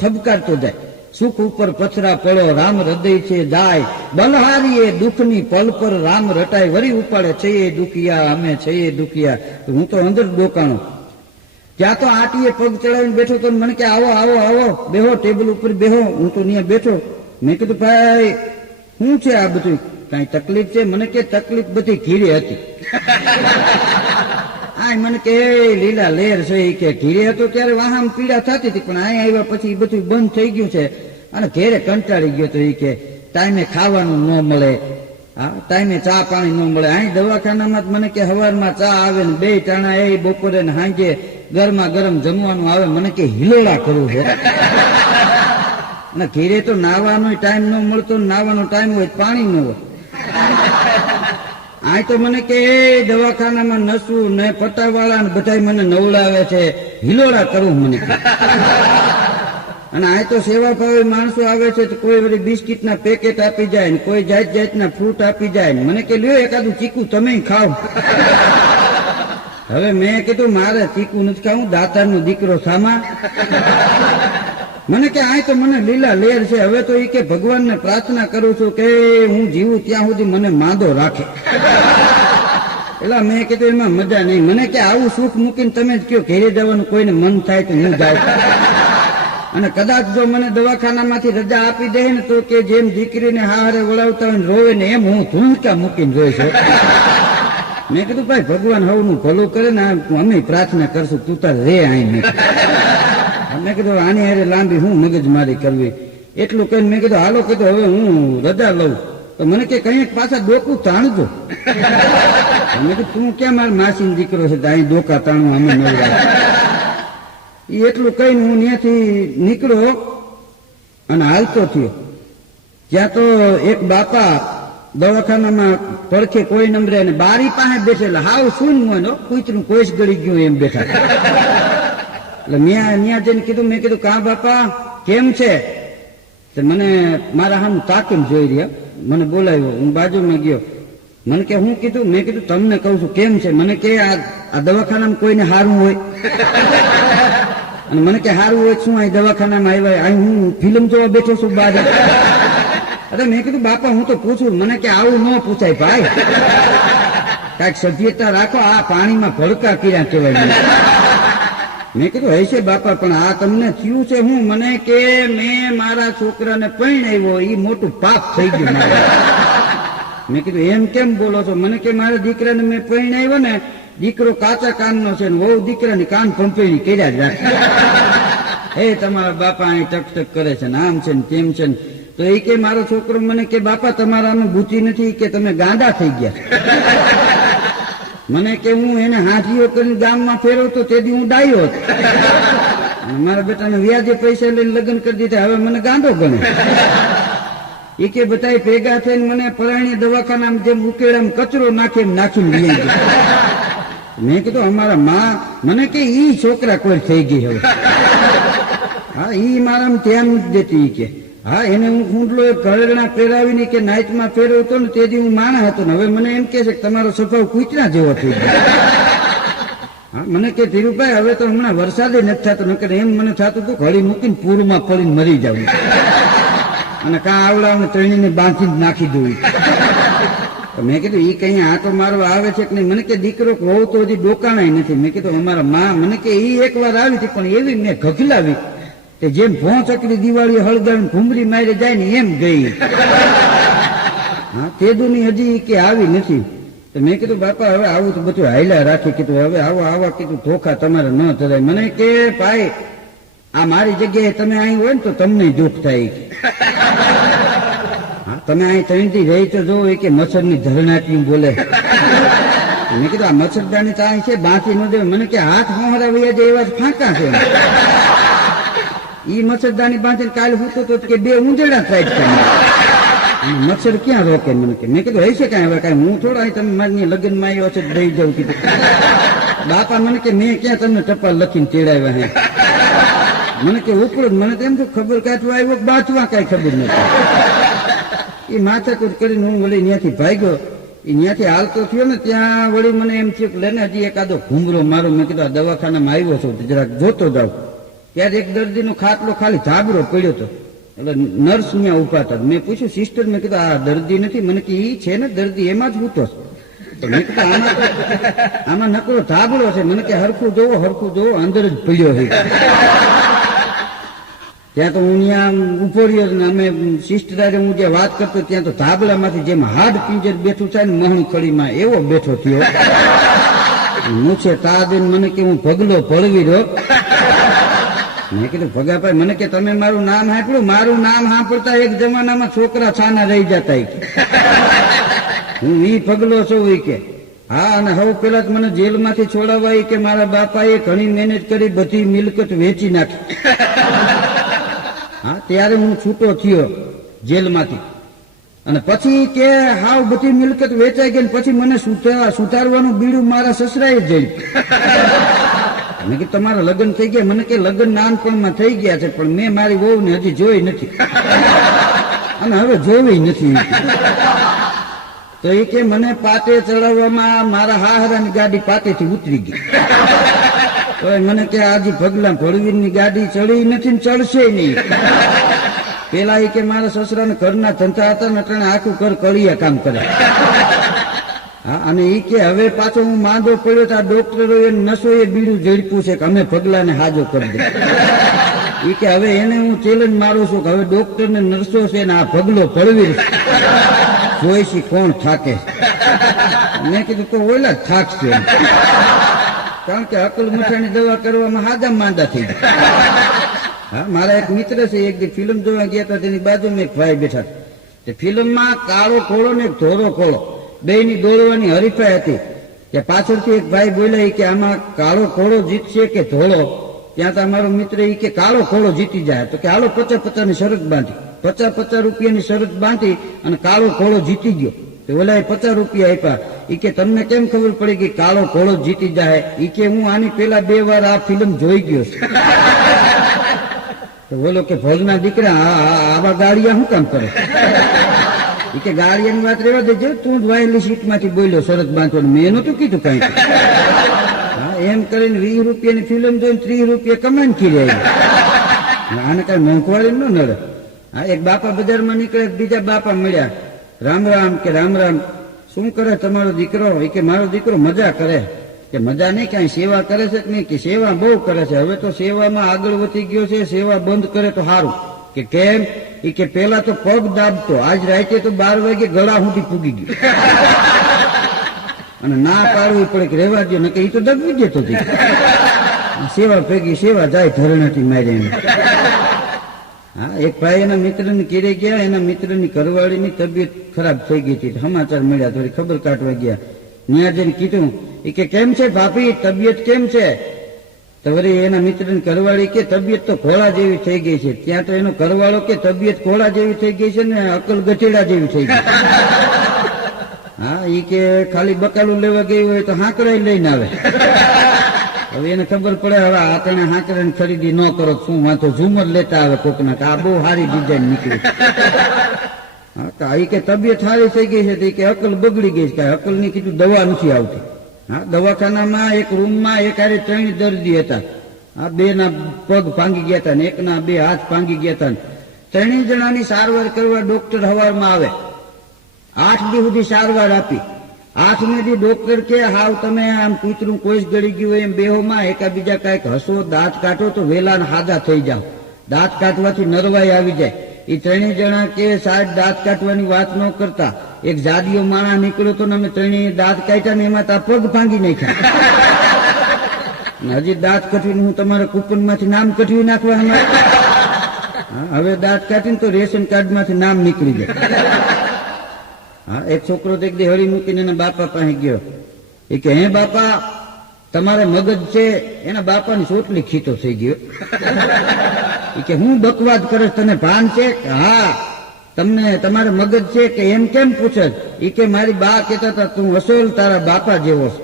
ઠબકારતો જાય. સુખ ઉપર પથરા પડો રામ હૃદય છે જાય, બલહારીએ દુઃખની પલ પર રામ રટાય, વરી ઉપાડે છે દુખિયા અમે છે દુખિયા. હું તો અંદર ડોકાણો. ત્યાં તો આટીએ પગ ચડાવીને બેઠો તો મને કે આવો આવો આવો બેહો, ટેબલ ઉપર બેહો. હું તો ત્યાં બેઠો. મેં કીધું ભાઈ શું છે આ બધું? કઈ તકલીફ છે? મને કે તકલીફ બધી ઘીરે હતી. આ મને કે લીલા લેર છે કે ઘીરે હતો ત્યારે વાહન પીડા થતી હતી, પણ અહીંયા આવ્યા પછી એ બધું બંધ થઈ ગયું છે અને ઘેરે કંટાળી ગયો. તો એ કે ટાઈમે ખાવાનું ન મળે, હા ટાઈમે ચા પાણી ન મળે. અહીં દવાખાનામાં જ મને કે સવારમાં ચા આવે ને બે ટાણા એ બપોરે ને સાંજે ગરમા ગરમ જમવાનું આવે. મને કે હિલોડા કરવું છે. અને ઘેરે તો નાવાનો ટાઈમ ન મળતો, નાવાનો ટાઈમ હોય પાણી ન હોય. આ તો મને કે દવાખાનામાં નસવું ને પટાવાળા ને બધા મને નવડાવે છે, હિલોડા કરવું મને. અને આ તો સેવા ભાવે માણસો આવે છે તો કોઈ વળી બિસ્કીટ ના પેકેટ આપી જાય ને કોઈ જાત જાતના ફ્રૂટ આપી જાય ને મને કે લ્યો એકાદું ચીકુ તમે ખાવ. હવે મેં કીધું મારે ચીકુ નથી ખાવું, દાતારનો દીકરો સામા. મને કે આ તો મને લીલા લેર છે. હવે તો એ કે ભગવાનને પ્રાર્થના કરું છું કે હું જીવું ત્યાં સુધી મને માંદો રાખે. એટલે મેં કીધું એમાં મજા નહીં. મને કે આવું સુખ મૂકીને તમે જ કયો ઘેરે જવાનું કોઈને મન થાય તો હું જાઉં. અને કદાચ જો મને દવાખાનામાંથી રજા આપી દે ને તો કે જેમ દીકરીને હારે વળાવતા હોય ને રોવે ને એમ હું ધૂળકા મૂકીને રોઈ છું. મેં કીધું ભાઈ ભગવાન હવનું ભલું કરે ને અમે પ્રાર્થના કરશું, તું તાર રે અહીં. મેં કીધું આની હારે લાંબી હું મગજમારી કરવી. એટલું કહીને મેં કીધું હાલો કીધું હવે હું રજા લઉં. તો મને કે કંઈક પાછા ડોકું તાણજો. મેં કીધું તું ક્યાં મારા માસીનો દીકરો છે અહીં ડોકા તાણું અમે નવરા. એ એટલું કહીને હું ત્યાંથી નીકળ્યો અને હાલતો થયો. ત્યાં તો એક બાપા દવાખાનામાં પડખે કોઈ નંબરે અને બારી પાસે બેઠેલા હાવ શું હોય કૂતરું કોઈશ ગળી ગયું એમ બેઠા. એટલે મેં ત્યાં જઈને કીધું, મેં કીધું કા બાપા કેમ છે? મને મારા સામે તાકીને જોઈ રહ્યા. મને બોલાવ્યો, હું બાજુમાં ગયો. મને કે હું કીધું? મેં કીધું તમને કહું છું કેમ છે? મને કે આ દવાખાનામાં કોઈને હારું હોય? અને મને કે હારું હોય શું અહીં દવાખાનામાં આવ્યા? અહીં હું ફિલ્મ જોવા બેઠો છું બહાર. અરે મેં કીધું બાપા હું તો પૂછું. મને કે આવું ન પૂછાય ભાઈ, કઈક સભ્યતા રાખો. આ પાણીમાં ભડકા કર્યા કહેવાય. મેં કીધું હશે બાપા, પણ આ તમને થયું છે હું? મને કે મેં મારા છોકરાને પરણાવ્યો, એ મોટું પાપ થઈ ગયું મારે. મેં કીધું એમ કેમ બોલો છો? મને કે મારા દીકરાને મેં પરણાવ્યો ને, દીકરો કાચા કાનનો છે ને વહુ દીકરાની કાન પંપેણી કર્યા જ રાખે. એ તમારા બાપા અહીં ટક કરે છે ને આમ છે ને તેમ છે ને. તો એ કે મારો છોકરો મને કે બાપા તમારાનું બુદ્ધિ નથી, કે તમે ગાંડા થઈ ગયા. મને કે હું એને હાથીઓ કરીને ગામમાં ફેરવતો તેથી હું ડાયો હતો. મારા બેટાને વ્યાજે પૈસા લઈને લગ્ન કરી દીધા, હવે મને ગાંડો ગણે. એ કે બધા ભેગા થઈને મને પરાણી દવાખાના જેમ ઉકેડામાં કચરો નાખે એમ નાખીને લઈ ગયા. મેં કીધું અમારા માં મને કે ઈ છોકરા કોઈ થઈ ગઈ હવે. હા ઈ મારામાં ધ્યાન નથી દેતી. કે હા એને હું કુંડલો ઘરેણા પહેરાવીને કે નાઇટમાં ફેરવતો ને તેથી હું માણસ હતો ને હવે મને એમ કે છે કે તમારો સ્વભાવ કૂતરા જેવો થઈ ગયો. હા મને કે ધીરુભાઈ હવે તો હમણાં વરસાદે નથી થતો, નકર એમ મને થતું હતું ઘડી મૂકીને પૂરમાં પડીને મરી જાવ અને કાં આવડાવને તણીને બાંધીને નાખી દઉં. મેં કીધું ઈ કઈ આટો મારો આવે છે કે નહીં? મને કે દીકરો હોવ તો હજી ડોકાણાય નથી. મેં કીધું અમારા માં મને કે ઈ એક વાર આવી હતી પણ એવી મેં ઘગલાવી કે જેમ ભોંચકડી દિવાળી હળગાવીને ઘુમરી મારી જાય ને એમ ગઈ. હા તેદુની હજી કે આવી નથી. તો મેં કીધું બાપા હવે આવું તો બધું હાયલા રાખી. કીધું હવે આવા કીધું ધોખા તમારે ન ધરાય. મને કે ભાઈ આ મારી જગ્યાએ તમે અહીં હોય ને તો તમને દુઃખ થાય. હા તમે અહીં ત્રણથી રહી તો જો કે મચ્છરની ધરણાટી બોલે. મેં કીધું આ મચ્છરદાની તો અહીં છે બાંધી ન દે. મને કે હાથ મોહરા વૈયા જાય એવા જ ફાંકા છે. ઈ મચ્છરદાની બાંધીને કાલે હું તો કે બે ઊંધેડા થાય છે. મચ્છર ક્યાં રોકે? મને કે મેં કીધું હશે કાંઈ હવે કાંઈ હું થોડા તમે મારી લગ્નમાં આવ્યો છે દઈ જાઉં. કીધું બાપા મને કે મેં ક્યાં તમને ટપાલ લખીને તેડાવ્યા હે? મને કે ઉપરું મને તો એમ તો ખબર કાઢવા આવ્યો બાથવા કઈ ખબર નથી. એ માથાકૂટ કરીને હું વળી ત્યાંથી ભાગ્યો. એ ત્યાંથી હાલતો થયો ને ત્યાં વળી મને એમ થયું કે લેને હજી એકાદો ઘૂમરો મારો. મેં કીધું દવાખાનામાં આવ્યો છું જરાક જોતો જાઉં. ત્યારે એક દર્દીનો ખાટલો ખાલી ધાબરો પડ્યો હતો. એટલે નર્સ ત્યાં ઉભા હતા. મેં પૂછ્યું સિસ્ટર, મેં કીધું આ દર્દી નથી? મને કે ઈ છે ને દર્દી, એમાં જ હૂતો. મેં કીધું આમાં નકરો ધાબળો છે. મને કે હરખું જોવો અંદર જ પડ્યો છે. ત્યાં તો હું ત્યાં ઉભો રહ્યો ને અમે સિસ્ટરારે હું જે વાત કરતો ત્યાં તો ધાબળામાંથી જેમ હાડ પિંજર બેઠું થાય ને મહણ ખડીમાં એવો બેઠો થયો. મૂછે તા દઈને મને કે હું ભગલો ભળવી રહ્યો. મેં કીધું ભગાભાઈ મને કે તમે મારું નામ સાંભળ્યું? મારું નામ સાંભળતા એક જમાનામાં છોકરા છાના રહી જતા. હું ઈ ભગલો છું કે હા. અને હવે પેલા મને જેલમાંથી છોડાવાય કે મારા બાપાએ ઘણી મહેનત કરી બધી મિલકત વેચી નાખી. હા ત્યારે હું છૂટો થયો જેલમાંથી. અને પછી કે હાવ બધી મિલકત વેચાઈ ગઈ. પછી મને સુધારવાનું બીડું મારા સસરાએ જઈ. મેં કીધું તમારા લગ્ન થઈ ગયા? મને કે લગ્ન નાનપણમાં થઈ ગયા છે પણ મેં મારી વહુને હજી જોઈ નથી અને હવે જોવી નથી. તો એ કે મને પાટે ચડાવવામાં મારા હાહરાની ગાડી પાટેથી ઉતરી ગઈ. તો મને કે આજે ભગલા ભળવીરની ગાડી ચડી નથી ને ચડશે નહીં. પેલા એ કે મારા સસરાને ઘરના ધંધા હતા ને એટલે આખું ઘર કળિયા કામ કરે. હા અને ઈ કે હવે પાછો હું માંદો પડ્યો તો આ ડોક્ટરોએ નસોએ બીડું ઝડપ્યું છે કે અમે પગલાને હાજો કરી દે. ઈ કે હવે એને હું ચેલેન્જ મારું છું કે હવે ડોક્ટર ને નર્સો છે ને આ ભગલો ભળવી જોઈશી કોણ થાકે. મેં કીધું તો ઓલા જ થાકશે, કારણ કે અકલ મઠાની દવા કરવામાં હાજા માંદા થઈ ગયા. હા મારા એક મિત્ર છે, એક દી ફિલ્મ જોવા ગયા હતા, તેની બાજુમાં એક ભાઈ બેઠા. તે ફિલ્મમાં કાળો ખોળો ને એક ધોરો ખોળો બે ની દોડવાની હરીફાઈ હતી. કે પાછળથી એક ભાઈ બોલ્યા કે આમાં કાળો ખોળો જીતશે કે ધોળો? ત્યાં તો અમારો મિત્ર એ કે કાળો ખોળો જીતી જાય. તો કે હાલો 50-50 ની શરત બાંધી, 50-50 રૂપિયાની શરત બાંધી અને કાળો ખોળો જીતી ગયો. તો ઓલા 50 રૂપિયા આપ્યા. એ કે તમને કેમ ખબર પડી કે કાળો ખોળો જીતી જાય? એ કે હું આની પેલા 2 વાર આ ફિલ્મ જોઈ ગયો છું. તો બોલો કે ભોજના દીકરા આવા ગાડિયા શું કામ કરે? એ કે ગાડિયાની વાત રહેવા દેજો, તું જ વાયેલી સીટમાંથી બોલ્યો શરત બાંધવાનું, મેં નતું કીધું કઈ. હા એમ કરીને 20 રૂપિયાની ફિલ્મ જોઈને 30 રૂપિયા કમાઈને ખીરી આવી. આને કઈ મોંઘવારી ન નડે. હા એક બાપા બજારમાં નીકળે, બીજા બાપા મળ્યા. રામ રામ કે રામ રામ, શું કરે તમારો દીકરો? એ કે મારો દીકરો મજા કરે. કે મજા નહીં કાંઈ સેવા કરે છે કે નહીં, કે સેવા બહુ કરે છે, હવે તો સેવામાં આગળ વધી ગયો છે, સેવા બંધ કરે તો સારું. કે કેમ? એ કે પેલા તો પગ દાબતો, આજ રાતે તો 12 વાગે ગળા સુધી પૂગી ગયો અને ના પાડવી પડે કે રહેવા દો, નકે એ તો દબી જતો હતી. સેવા ભેગી સેવા જાય ધરણાથી મારી. હા, એક ભાઈ એના મિત્રને ઘેરે ગયા, એના મિત્રની ઘરવાળીની તબિયત ખરાબ થઈ ગઈ હતી, સમાચાર મળ્યા, થોડી ખબર કાઢવા ગયા. ત્યાં જઈને કીધું, એ કે કેમ છે ભાભી, તબિયત કેમ છે? તો વળી એના મિત્રની ઘરવાળી કે તબિયત તો ઘોડા જેવી થઈ ગઈ છે. ત્યાં તો એનો ઘરવાળો કે તબિયત ઘોડા જેવી થઈ ગઈ છે ને અકલ ગધેડા જેવી થઈ ગઈ. હા, એ કે ખાલી બકાલું લેવા ગઈ હોય તો હાંકડા લઈને આવે. હવે એને ખબર પડે, હવે આતણે હાંકડાની ખરીદી ન કરો શું વાંધો, ઝુમર લેતા આવે કોકના, આ બહુ સારી ડિઝાઇન નીકળી. હા, તો એ કે તબિયત સારી થઈ ગઈ છે, કે અકલ બગડી ગઈ છે, અકલ ની કીધું દવા નથી આવતી. હા, દવાખાનામાં એક રૂમમાં એક હારે 3 દર્દી હતા. હા, 2 ના પગ ભાંગી ગયા હતા ને 1 ના 2 હાથ ભાંગી ગયા હતા. 3 જણાની સારવાર કરવા ડોક્ટર હવારમાં આવે. 8 દી સુધી સારવાર આપી. 8મે દી ડોક્ટર કે હાવ તમે આમ કૂતરું કોઈ ગળી ગયું હોય એમ બેહોમાં એકાબીજા કાંઈક હસો, દાંત કાઢો તો વેલા હાજા થઈ જાવ. દાંત કાઢવાથી નરવાઈ આવી જાય. એ 3 જણા કે સાહેબ દાંત કાઢવાની વાત ન કરતા, એક જાડિયો માણા નીકળ્યો તો અમે 3 દાંત કાઢ્યા ને એમાં તા પગ ભાંગી નાખ્યા. હજી દાંત કઠવીને હું તમારા કૂપન માંથી નામ કઠવી નાખવા હમણાં. હવે દાંત કાઢીને તો રેશન કાર્ડ માંથી નામ નીકળી જાય. હા, એક છોકરો એક દી હળી મૂકીને એના બાપા પાસે ગયો. એ કે હે બાપા, તમારે મગજ છે? એના બાપાની ચોટલી ખીતો થઈ ગયો. એ કે હું બકવાદ કરે, તને ભાન છે? હા, તમને તમારે મગજ છે કે એમ કેમ પૂછે? એ કે મારી બા કહેતા હતા તું અસલ તારા બાપા જેવો છે.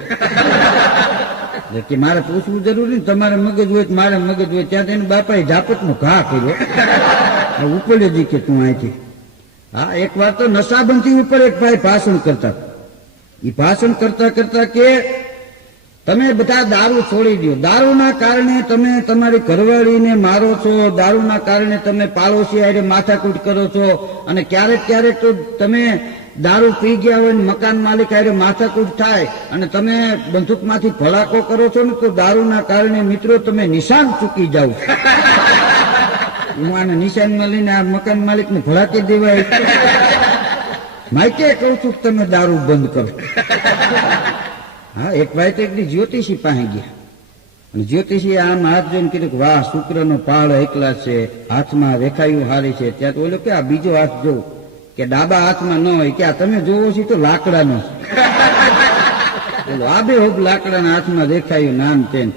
કે મારે પૂછવું જરૂરી ને, તમારે મગજ હોય તો મારે મગજ હોય. ત્યાં તેના બાપાએ ઝાપટનો ઘા કર્યો, ઉપડે જી કે તું અહીંથી. હા, એક વાર તો નશાબંધી ઉપર એક ભાઈ ભાષણ કરતા. એ ભાષણ કરતા કરતા કે તમે બધા દારૂ છોડી દો, દારૂના કારણે તમે તમારી ઘરવાળીને મારો છો, દારૂના કારણે તમે પાડોશી હારે માથાકૂટ કરો છો, અને ક્યારેક ક્યારેક તો તમે દારૂ પી ગયા હોય ને મકાન માલિક હારે માથાકૂટ થાય અને તમે બંદૂકમાંથી ભડાકો કરો છો ને, તો દારૂના કારણે મિત્રો તમે નિશાન ચૂકી જાવ. હું આને નિશાનમાં લઈને આ મકાન માલિક ને ભડાકી દેવાય. માઇકે કહું છું કે તમે દારૂ બંધ કરો. હા, એક ભાઈ તો એક દી જ્યોતિષી પાસે ગયા અને જ્યોતિષી આમ હાથ જોઈને કીધું કે વાહ, શુક્રનો પહાડો એકલા છે, હાથમાં રેખાયું હારી છે. ત્યાં તો ઓલો કે આ બીજો હાથ જોવો, કે ડાબા હાથમાં ન હોય, કે આ તમે જોવો છો તો લાકડાનો બોલો, આ બે હોબ લાકડાના હાથમાં રેખાયું નામ તેમ.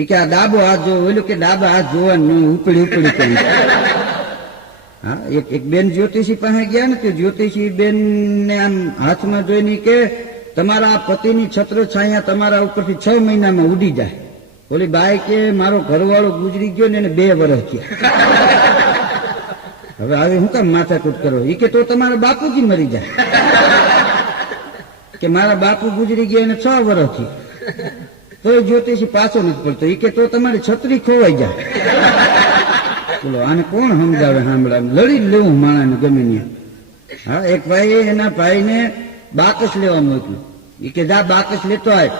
એ કે આ ડાબો હાથ જોવો, ઓલું કે ડાબા હાથ જોવાનું ઉપડી કરી. હા, એક બેન જ્યોતિષી પાસે ગયા ને, તે જ્યોતિષી બેન ને આમ હાથમાં જોઈને કે તમારા પતિની છત્ર છાયા તમારા ઉપરથી 6 મહિનામાં ઉડી જાય. ઓલી બાઈ કે મારો ઘરવાળો ગુજરી ગયો ને એને 2 વર્ષ થયા. હવે આવી હું કામ માથાકૂટ કરો? એ કે તો તમારા બાપુજી મરી જાય. કે મારા બાપુ ગુજરી ગયા એને 6 વર્ષ થયા. તો એ જ્યોતિષી પાછો નથી પડતો. એ કે તો તમારી છત્રી ખોવાઈ જાય. બોલો, આને કોણ સમજાવે? સાંભળાવે લડી લેવું માણાને ગમે ત્યાં. હા, એક ભાઈ એના ભાઈને બાકસ લેવા મોકલ્યું. એ કે જા બાકસ લેતો આય.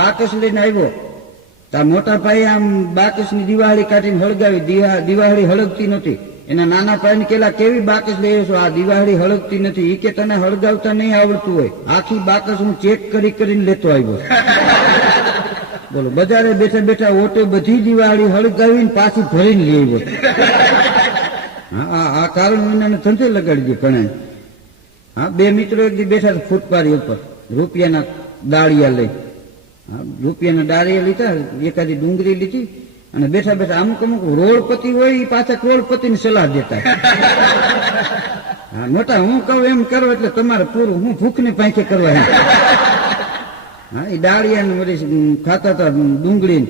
બાકસ લઈને આવ્યો. તા મોટા ભાઈ આમ બાકસની દિવાળી કાઢીને હળગાવી. દિવાળી હળગતી નથી. એના નાના ભાઈને કેલા કેવી બાકસ લઈ છો? આ દિવાળી હળગતી નથી. એ કે તને હળગાવતા નહીં આવડતું હોય, આખી બાકસ હું ચેક કરીને લેતો આવ્યો. બોલો, બજારે બેઠા બેઠા ઓટો બધી દિવાળી હળગાવીને પાછી ભરીને લઈ આવ્યો. હા, આ કારણ વિનાને ધંધે લગાડી દે ઘણા. હા, 2 મિત્રો એક દી બેઠા ફૂટપારી ઉપર રૂપિયાના દાળિયા લઈ. હા, રૂપિયાના દાળિયા લીધા, એકાદી ડુંગળી લીધી અને બેઠા બેઠા અમુક રોડપતિ હોય એ પાછા કરોડપતિની સલાહ દેતા. હા, મોટા હું કહું એમ કરો એટલે તમારે પૂરું, હું ભૂખની પાંખે કરવા. હા, એ દાળિયાને વળી ખાતા હતા, ડુંગળી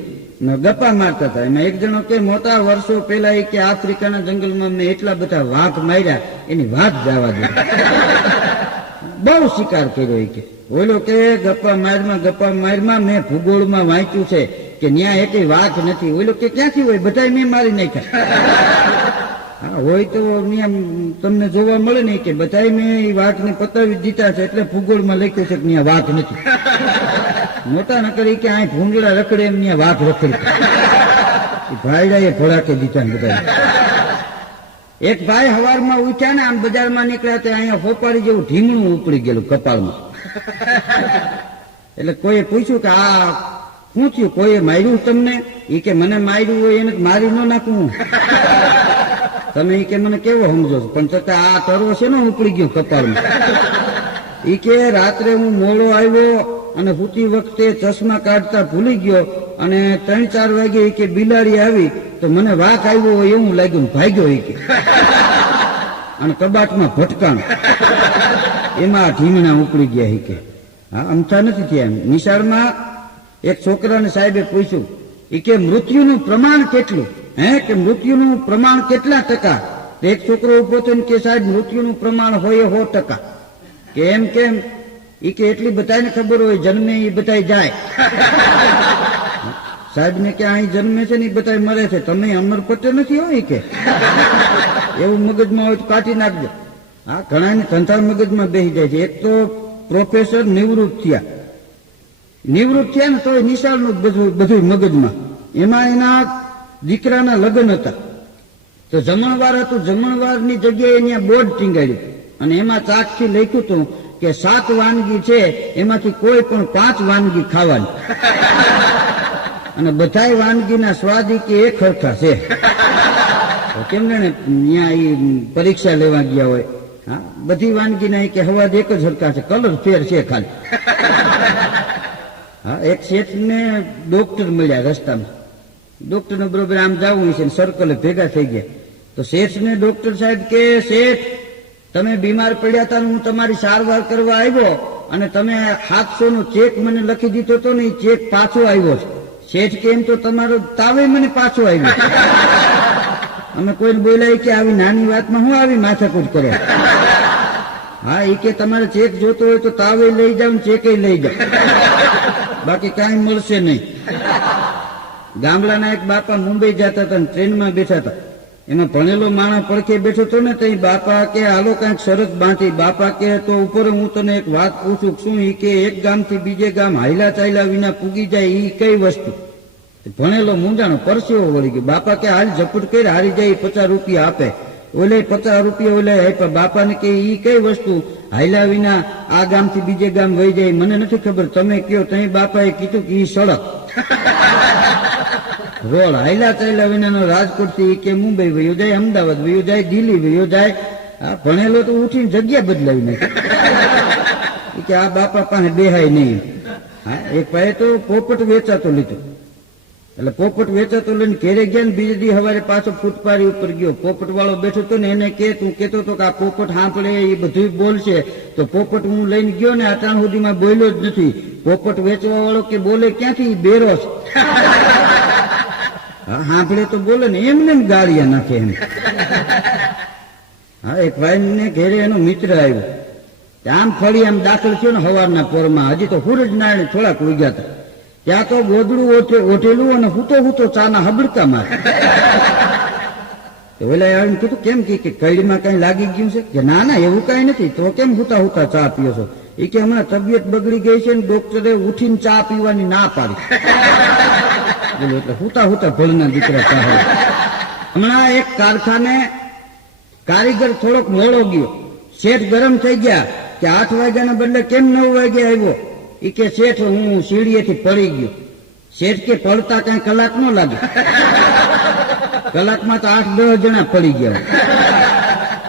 ગપ્પા મારતા હતા. એમાં એક જણો કે મોટા વર્ષો પહેલા એ કે આફ્રિકાના જંગલમાં મેં એટલા બધા વાઘ માર્યા, એની વાત જવા દે. બહુ શિકાર કર્યો. એ કે ઓલો કે ગપ્પા મારમાં મેં ભૂગોળમાં વાંચ્યું છે કે ન્યા એક વાઘ નથી. ઓલો કે ક્યાંથી હોય? બધા મેં મારી નાખ્યા. હા, હોય તો તમને જોવા મળે ને કે બધા મેં વાઘને પતાવી દીધા છે, એટલે ભૂગોળમાં લખ્યું છે કે ત્યાં વાઘ નથી. મોટા ન કરી કે આ ભૂંગળા રખડે એમ ત્યાં વાત રખડી. ભાઈડા એ ભોળાકે દીધા ને બધા. એક ભાઈ હવારમાં ઉઠ્યા ને આમ બજારમાં નીકળ્યા ત્યાં અહીંયા ફોપાડી જેવું ઢીમણું ઉપડી ગયેલું કપાળમાં. એટલે કોઈએ પૂછ્યું કે આ શું થયું, કોઈએ માર્યું તમને? એ કે મને માર્યું હોય એને મારી ન નાખવું. તમે એ કે મને કેવો સમજો છો, પણ છતાં આ તરવો છે ને ઉપડી ગયો કપાળમાં. એ કે રાત્રે હું મોડો આવ્યો અને સૂતી વખતે ચશ્મા કાઢતા ભૂલી ગયો અને 3-4 વાગે એ કે બિલાડી આવી તો મને વાઘ આવ્યો હોય એવું લાગ્યું, ભાગ્યો એ કે, અને કબાટમાં ભટકાણ, એમાં ઢીમણા ઉપડી ગયા. એ કે હા અમથા નથી થયા. નિશાળમાં એક છોકરાને સાહેબે પૂછ્યું એ કે મૃત્યુનું પ્રમાણ કેટલું? કે મૃત્યુનું પ્રમાણ કેટલા ટકા? તો એક છોકરો ઉભો થયો કે સાહેબ મૃત્યુનું પ્રમાણ હોય 100%. કે એમ કેમ? એ કે એટલી બધાને ખબર હોય, જન્મે એ બધા જાય. સાહેબ ને કે અહીં જન્મે છે ને એ બધા મરે છે, તમે અમર પતે નથી હોય કે એવું મગજમાં હોય તો કાઢી નાખજો. હા ઘણા ને ધંધા મગજમાં બેસી જાય છે. એક તો પ્રોફેસર નિવૃત્ત થયા ને તો નિશાળનું બધું મગજમાં. એમાં એના દીકરાના લગ્ન હતા તો જમણવાર હતું, જમણવારની જગ્યાએ અહીંયા બોર્ડ ટીંગાડ્યું અને એમાં ચાકથી લખ્યું હતું કે 7 વાનગી છે એમાંથી કોઈ પણ 5 વાનગી ખાવાની અને બધાય વાનગીના સ્વાદ કે એક સરખા છે. કેમ ને ત્યાં એ પરીક્ષા લેવા ગયા હોય, હા બધી વાનગીના કે હવાદ એક જ સરખા છે, કલર ફેર છે ખાલી. હા એક શેઠને ડોક્ટર મળ્યા રસ્તામાં. ડોક્ટરને બરોબર આમ જવું છે, સર્કલે ભેગા થઈ ગયા. તો શેઠને ડોક્ટર સાહેબ કે શેઠ તમે બીમાર પડ્યા હતા, હું તમારી સારવાર કરવા આવ્યો અને તમે 700 નો ચેક મને લખી દીધો હતો ને, એ ચેક પાછો આવ્યો છે. શેઠ કે એમ તો તમારો તાવે મને પાછો આવ્યો. અમે કોઈને બોલાય કે આવી નાની વાતમાં હું આવી માથાકૂટ કરે. હા એ કે તમારે ચેક જોતો હોય તો તાવે લઈ જાવ ને ચેકે લઈ જાવ, બાકી કાંઈ મળશે નહીં. ગામડાના એક બાપા મુંબઈ જતા હતા, ટ્રેનમાં બેઠા હતા. એમાં ભણેલો માણસ પડખે બેઠો હતો ને, તો બાપા કે હાલો કઈક શરત બાંધી. બાપા કે તો ઉપર હું તને એક વાત પૂછું, શું? એ કે એક ગામથી બીજે ગામ હાયલા ચાલ્યા વિના પૂગી જાય એ કઈ વસ્તુ? ભણેલો મૂંઝાણો, પરસેવો વળી ગયો. બાપા કે હાલ ઝપટ કરી હારી જાય 50 રૂપિયા આપે. ઓલે 50 રૂપિયા ઓલે આપ્યા. બાપાને કે ઈ કઈ વસ્તુ હાયલા વિના આ ગામથી બીજે ગામ વહી જાય? મને નથી ખબર, તમે કયો. તઈ બાપાએ કીધું કે ઈ સડક રોડ હાયલા ચાલ્યા વિનાનો રાજકોટ થી કે મુંબઈ વયો જાય, અમદાવાદ વયો જાય, દિલ્હી વયો જાય. આ ભણેલો તો ઉઠીને જગ્યા બદલાવી નાખી કે આ બાપા પાસે બેહાય નહીં. હા એક ભાઈ તો પોપટ વેચાતો લીધો, એટલે પોપટ વેચાતો લઈને ઘેરે ગયા ને બીજે દી સવારે પાછો ફૂટપારી ઉપર ગયો. પોપટ વાળો બેઠો હતો ને એને કે તું કેતો હતો કે આ પોપટ સાંભળે એ બધું બોલશે, તો પોપટ હું લઈને ગયો ને આટાણ સુધીમાં બોલ્યો જ નથી. પોપટ વેચવા વાળો કે બોલે ક્યાંથી? બેરો છે. હા સાંભળે તો બોલે ને, એમને ગાળિયા નાખે એમ. હા એક ભાઈ ને ઘેરે એનો મિત્ર આવ્યો, આમ ફળી આમ દાખલ થયો ને સવારના પોરમાં, હજી તો સૂરજ નારાયણ થોડાક ઉગ્યા હતા. ત્યાં તો ગોદડું ઓઠેલું અને હૂતો ચાના હબડકા મારે. ઓલા આવીને કીધું કેમ કે કઈડીમાં કઈ લાગી ગયું છે? કે ના ના એવું કઈ નથી. તો કેમ હુતા ચા પીઓ છો? એ કે હમણાં તબિયત બગડી ગઈ છે ને ડોક્ટરે ઉઠીને ચા પીવાની ના પાડી. બોલો એટલે હુતા ભળના દીકરા ચા. હમણાં એક કારખાને કારીગર થોડોક મોડો ગયો, શેઠ ગરમ થઈ ગયા કે 8 વાગ્યાના બદલે કેમ 9 વાગે આવ્યો? એ કે શેઠ હું સીડીએથી પડી ગયો. શેઠ કે પડતા કઈ કલાક ન લાગે, કલાકમાં તો 8-10 જણા પડી ગયા.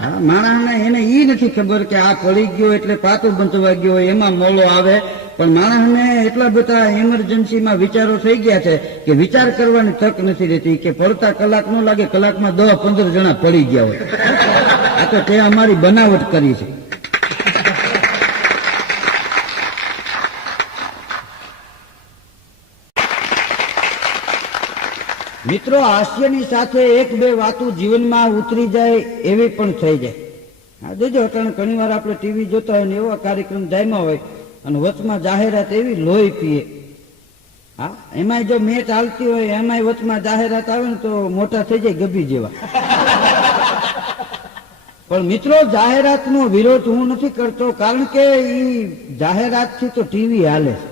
હા માણસને એને ઈ નથી ખબર કે આ પડી ગયો એટલે પાતો બંધવા ગયો એમાં મોલો આવે. પણ માણસને એટલા બધા એમરજન્સીમાં વિચારો થઈ ગયા છે કે વિચાર કરવાની તક નથી રહેતી. કે પડતા કલાક ન લાગે, કલાકમાં 10-15 જણા પડી ગયા હોય. આ તો તે અમારી બનાવટ કરી છે. મિત્રો હાસ્યની સાથે 1-2 વાતો જીવનમાં ઉતરી જાય એવી પણ થઈ જાય. હા જોજો અટાણે ઘણી વાર આપણે ટીવી જોતા હોય ને એવા કાર્યક્રમ જામ્યા હોય અને વચમાં જાહેરાત એવી લોહી પીએ. હા એમાંય જો મેચ ચાલતી હોય એમાંય વચમાં જાહેરાત આવે ને તો મોટા થઈ જાય ગભી જેવા. પણ મિત્રો જાહેરાતનો વિરોધ હું નથી કરતો, કારણ કે ઈ જાહેરાતથી તો ટીવી હાલે છે.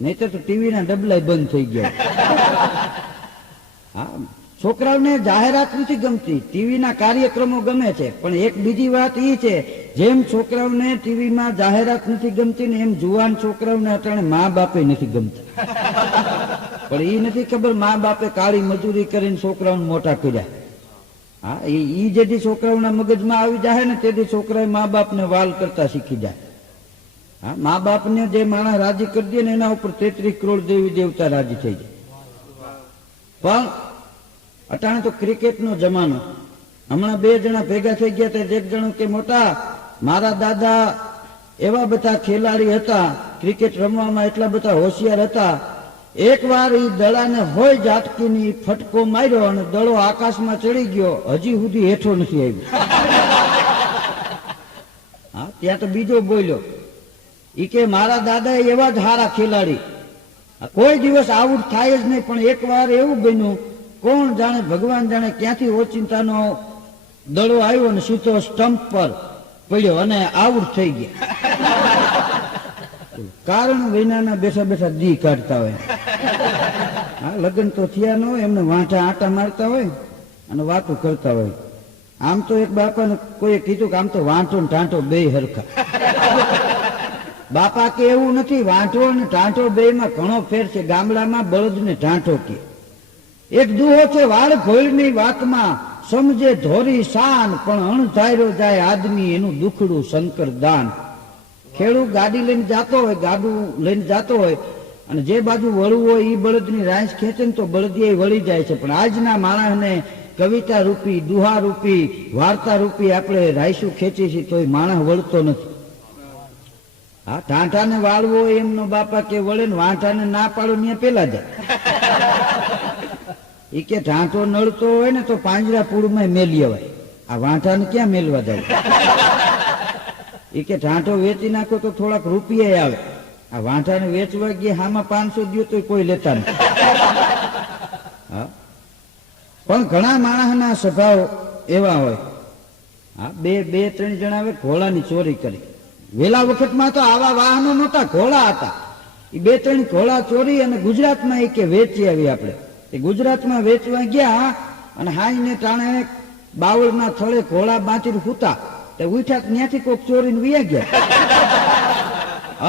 નહીતર તો ટીવી ના ડબલા બંધ થઈ ગયા. હા, છોકરાઓને જાહેરાત નથી ગમતી, ટીવીના કાર્યક્રમો ગમે છે. પણ એક બીજી વાત એ છે, જેમ છોકરાઓને ટીવીમાં જાહેરાત નથી ગમતી ને એમ જુવાન છોકરાઓને અટાણે મા બાપે નથી ગમતા. પણ એ નથી ખબર મા બાપે કાળી મજૂરી કરીને છોકરાઓને મોટા કર્યા. હા, એ જેથી છોકરાઓના મગજમાં આવી જાય ને તેથી છોકરાઓ મા બાપને વાલ કરતા શીખી જાય. હા, મા બાપને જે માણસ રાજી કરી દે ને એના ઉપર 33 કરોડ દેવી દેવતા રાજી થઈ જાય. પણ અટાણે તો ક્રિકેટનો જમાનો. હમણાં 2 જણા ભેગા થઈ ગયા હતા. એક જણો કે મોટા મારા દાદા એવા બધા ખેલાડી હતા, ક્રિકેટ રમવામાં એટલા બધા હોશિયાર હતા. એક વાર એ દડાને હોય ઝાટકીની ફટકો માર્યો અને દડો આકાશમાં ચડી ગયો, હજી સુધી હેઠો નથી આવ્યો. હા, ત્યાં તો બીજો બોલ્યો, ઈ કે મારા દાદા એવા જ હારા ખેલાડી, કોઈ દિવસ આઉટ થાય જ નહીં. પણ એક વાર એવું બન્યું, કોણ જાણે ભગવાન જાણે ક્યાંથી ઓચિંતાનો દડો આવ્યો ને સીધો સ્ટમ્પ પર પડ્યો અને આઉટ થઈ ગયા. કારણ વિનાના બેઠા બેઠા દી કાઢતા હોય. હા, લગ્ન તો થયા ન હોય, એમને વાંઠા આટા મારતા હોય અને વાતો કરતા હોય. આમ તો એક બાપાને કોઈએ કીધું કે આમ તો વાંઠો ને ટાંટો બે હરખા. બાપા કે એવું નથી, વાંઠો અને ટાંટો બે માં ઘણો ફેર છે. ગામડામાં બળદ ને ટાંટો કે એક દુહો છે, વાળ ઘોળની વાતમાં સમજે ધોરી શાન, પણ અણધાર્યો જાય આદમી એનું દુખડું શંકર દાન. ખેડૂત ગાડી લઈને જાતો હોય, ગાડું લઈને જાતો હોય અને જે બાજુ વળવું હોય એ બળદની રાંસ ખેંચે ને તો બળદિયા વળી જાય છે. પણ આજના માણસને કવિતા રૂપી, દુહા રૂપી, વાર્તા રૂપી આપણે રાઈસું ખેંચી છીએ તો એ માણસ વળતો નથી. હા, ટાંટાને વાળવો હોય એમનો બાપા કે વળે ને વાંઠાને ના પાડો ને પેલા જાય. એ કે ટાંટો નડતો હોય ને તો પાંજરા પૂળમાં મેલી અવાય, આ વાંઠાને ક્યાં મેલવા જાય. એ કે ટાંટો વેચી નાખો તો થોડાક રૂપિયા આવે, આ વાંઠાને વેચવા ગયા હામાં 500 દો તો કોઈ લેતા નથી. હા, પણ ઘણા માણસના સ્વભાવ એવા હોય. હા, 2-3 જણા આવે ઘોડાની ચોરી કરી. વેલા વખતમાં તો આવા વાહનો નહોતા, ઘોડા હતા. એ 2-3 ઘોડા ચોરી અને ગુજરાતમાં એ કે વેચી આવી. આપણે એ ગુજરાતમાં વેચવા ગયા અને હાઈને ટાણે બાવળના થળે ઘોડા બાંધીને સૂતા. તે ઉઠ્યા ત્યાંથી કોઈક ચોરીને વયા ગયા.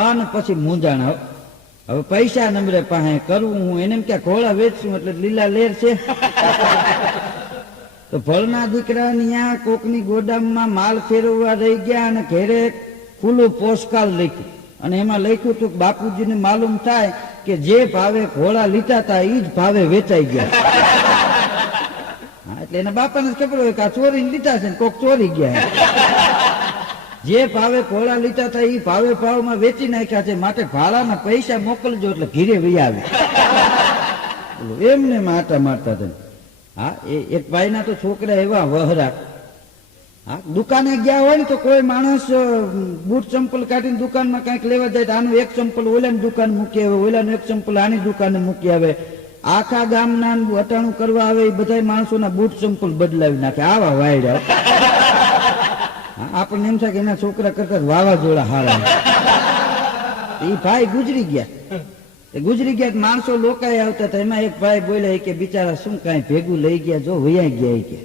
અને પછી મૂંઝાણ, હવે પૈસા નંબરે પાસે કરવું હું એને ક્યાં ઘોડા વેચશું એટલે લીલા લેર છે. તો ભળના દીકરા ત્યાં કોકની ગોદામમાં માલ ફેરવવા રહી ગયા અને ઘેરે ખુલ્લું પોસ્ટકાર્ડ લખ્યું અને એમાં લખ્યું હતું કે બાપુજીને માલુમ થાય કે જે ભાવે ઘોડા લીધા હતા એ જ ભાવે વેચાઈ ગયા. એટલે એના બાપાને ખબર હોય કે આ ચોરી લીધા છે ને કોક ચોરી ગયા. જે ભાવે ઘોડા લીધા હતા એ ભાવે ભાવમાં વેચી નાખ્યા છે, માટે ભાડાના પૈસા મોકલજો એટલે ઘીરે વહી આવે. એમને માટા મારતા હતા. હા, એક ભાઈના તો છોકરા એવા વહરા. હા, દુકાને ગયા હોય ને તો કોઈ માણસ બૂટ ચંપલ કાઢીને દુકાનમાં કઈક લેવા જાય તો આનું એક ચંપલ ઓલાની દુકાન મૂકી આવે, ઓલાનું એક ચંપલ આની દુકાને મૂકી આવે. આખા ગામના વટાણું કરવા આવે એ બધા માણસોના બૂટ ચંપલ બદલાવી નાખે. આવા વાયડા. આપણને એમ થાય કે એના છોકરા કરતા વાવાઝોડા હારા. એ ભાઈ ગુજરી ગયા માણસો લોકાએ આવતા હતા. એમાં એક ભાઈ બોલ્યા કે બિચારા શું કઈ ભેગું લઈ ગયા, જો વૈયા ગયા કે.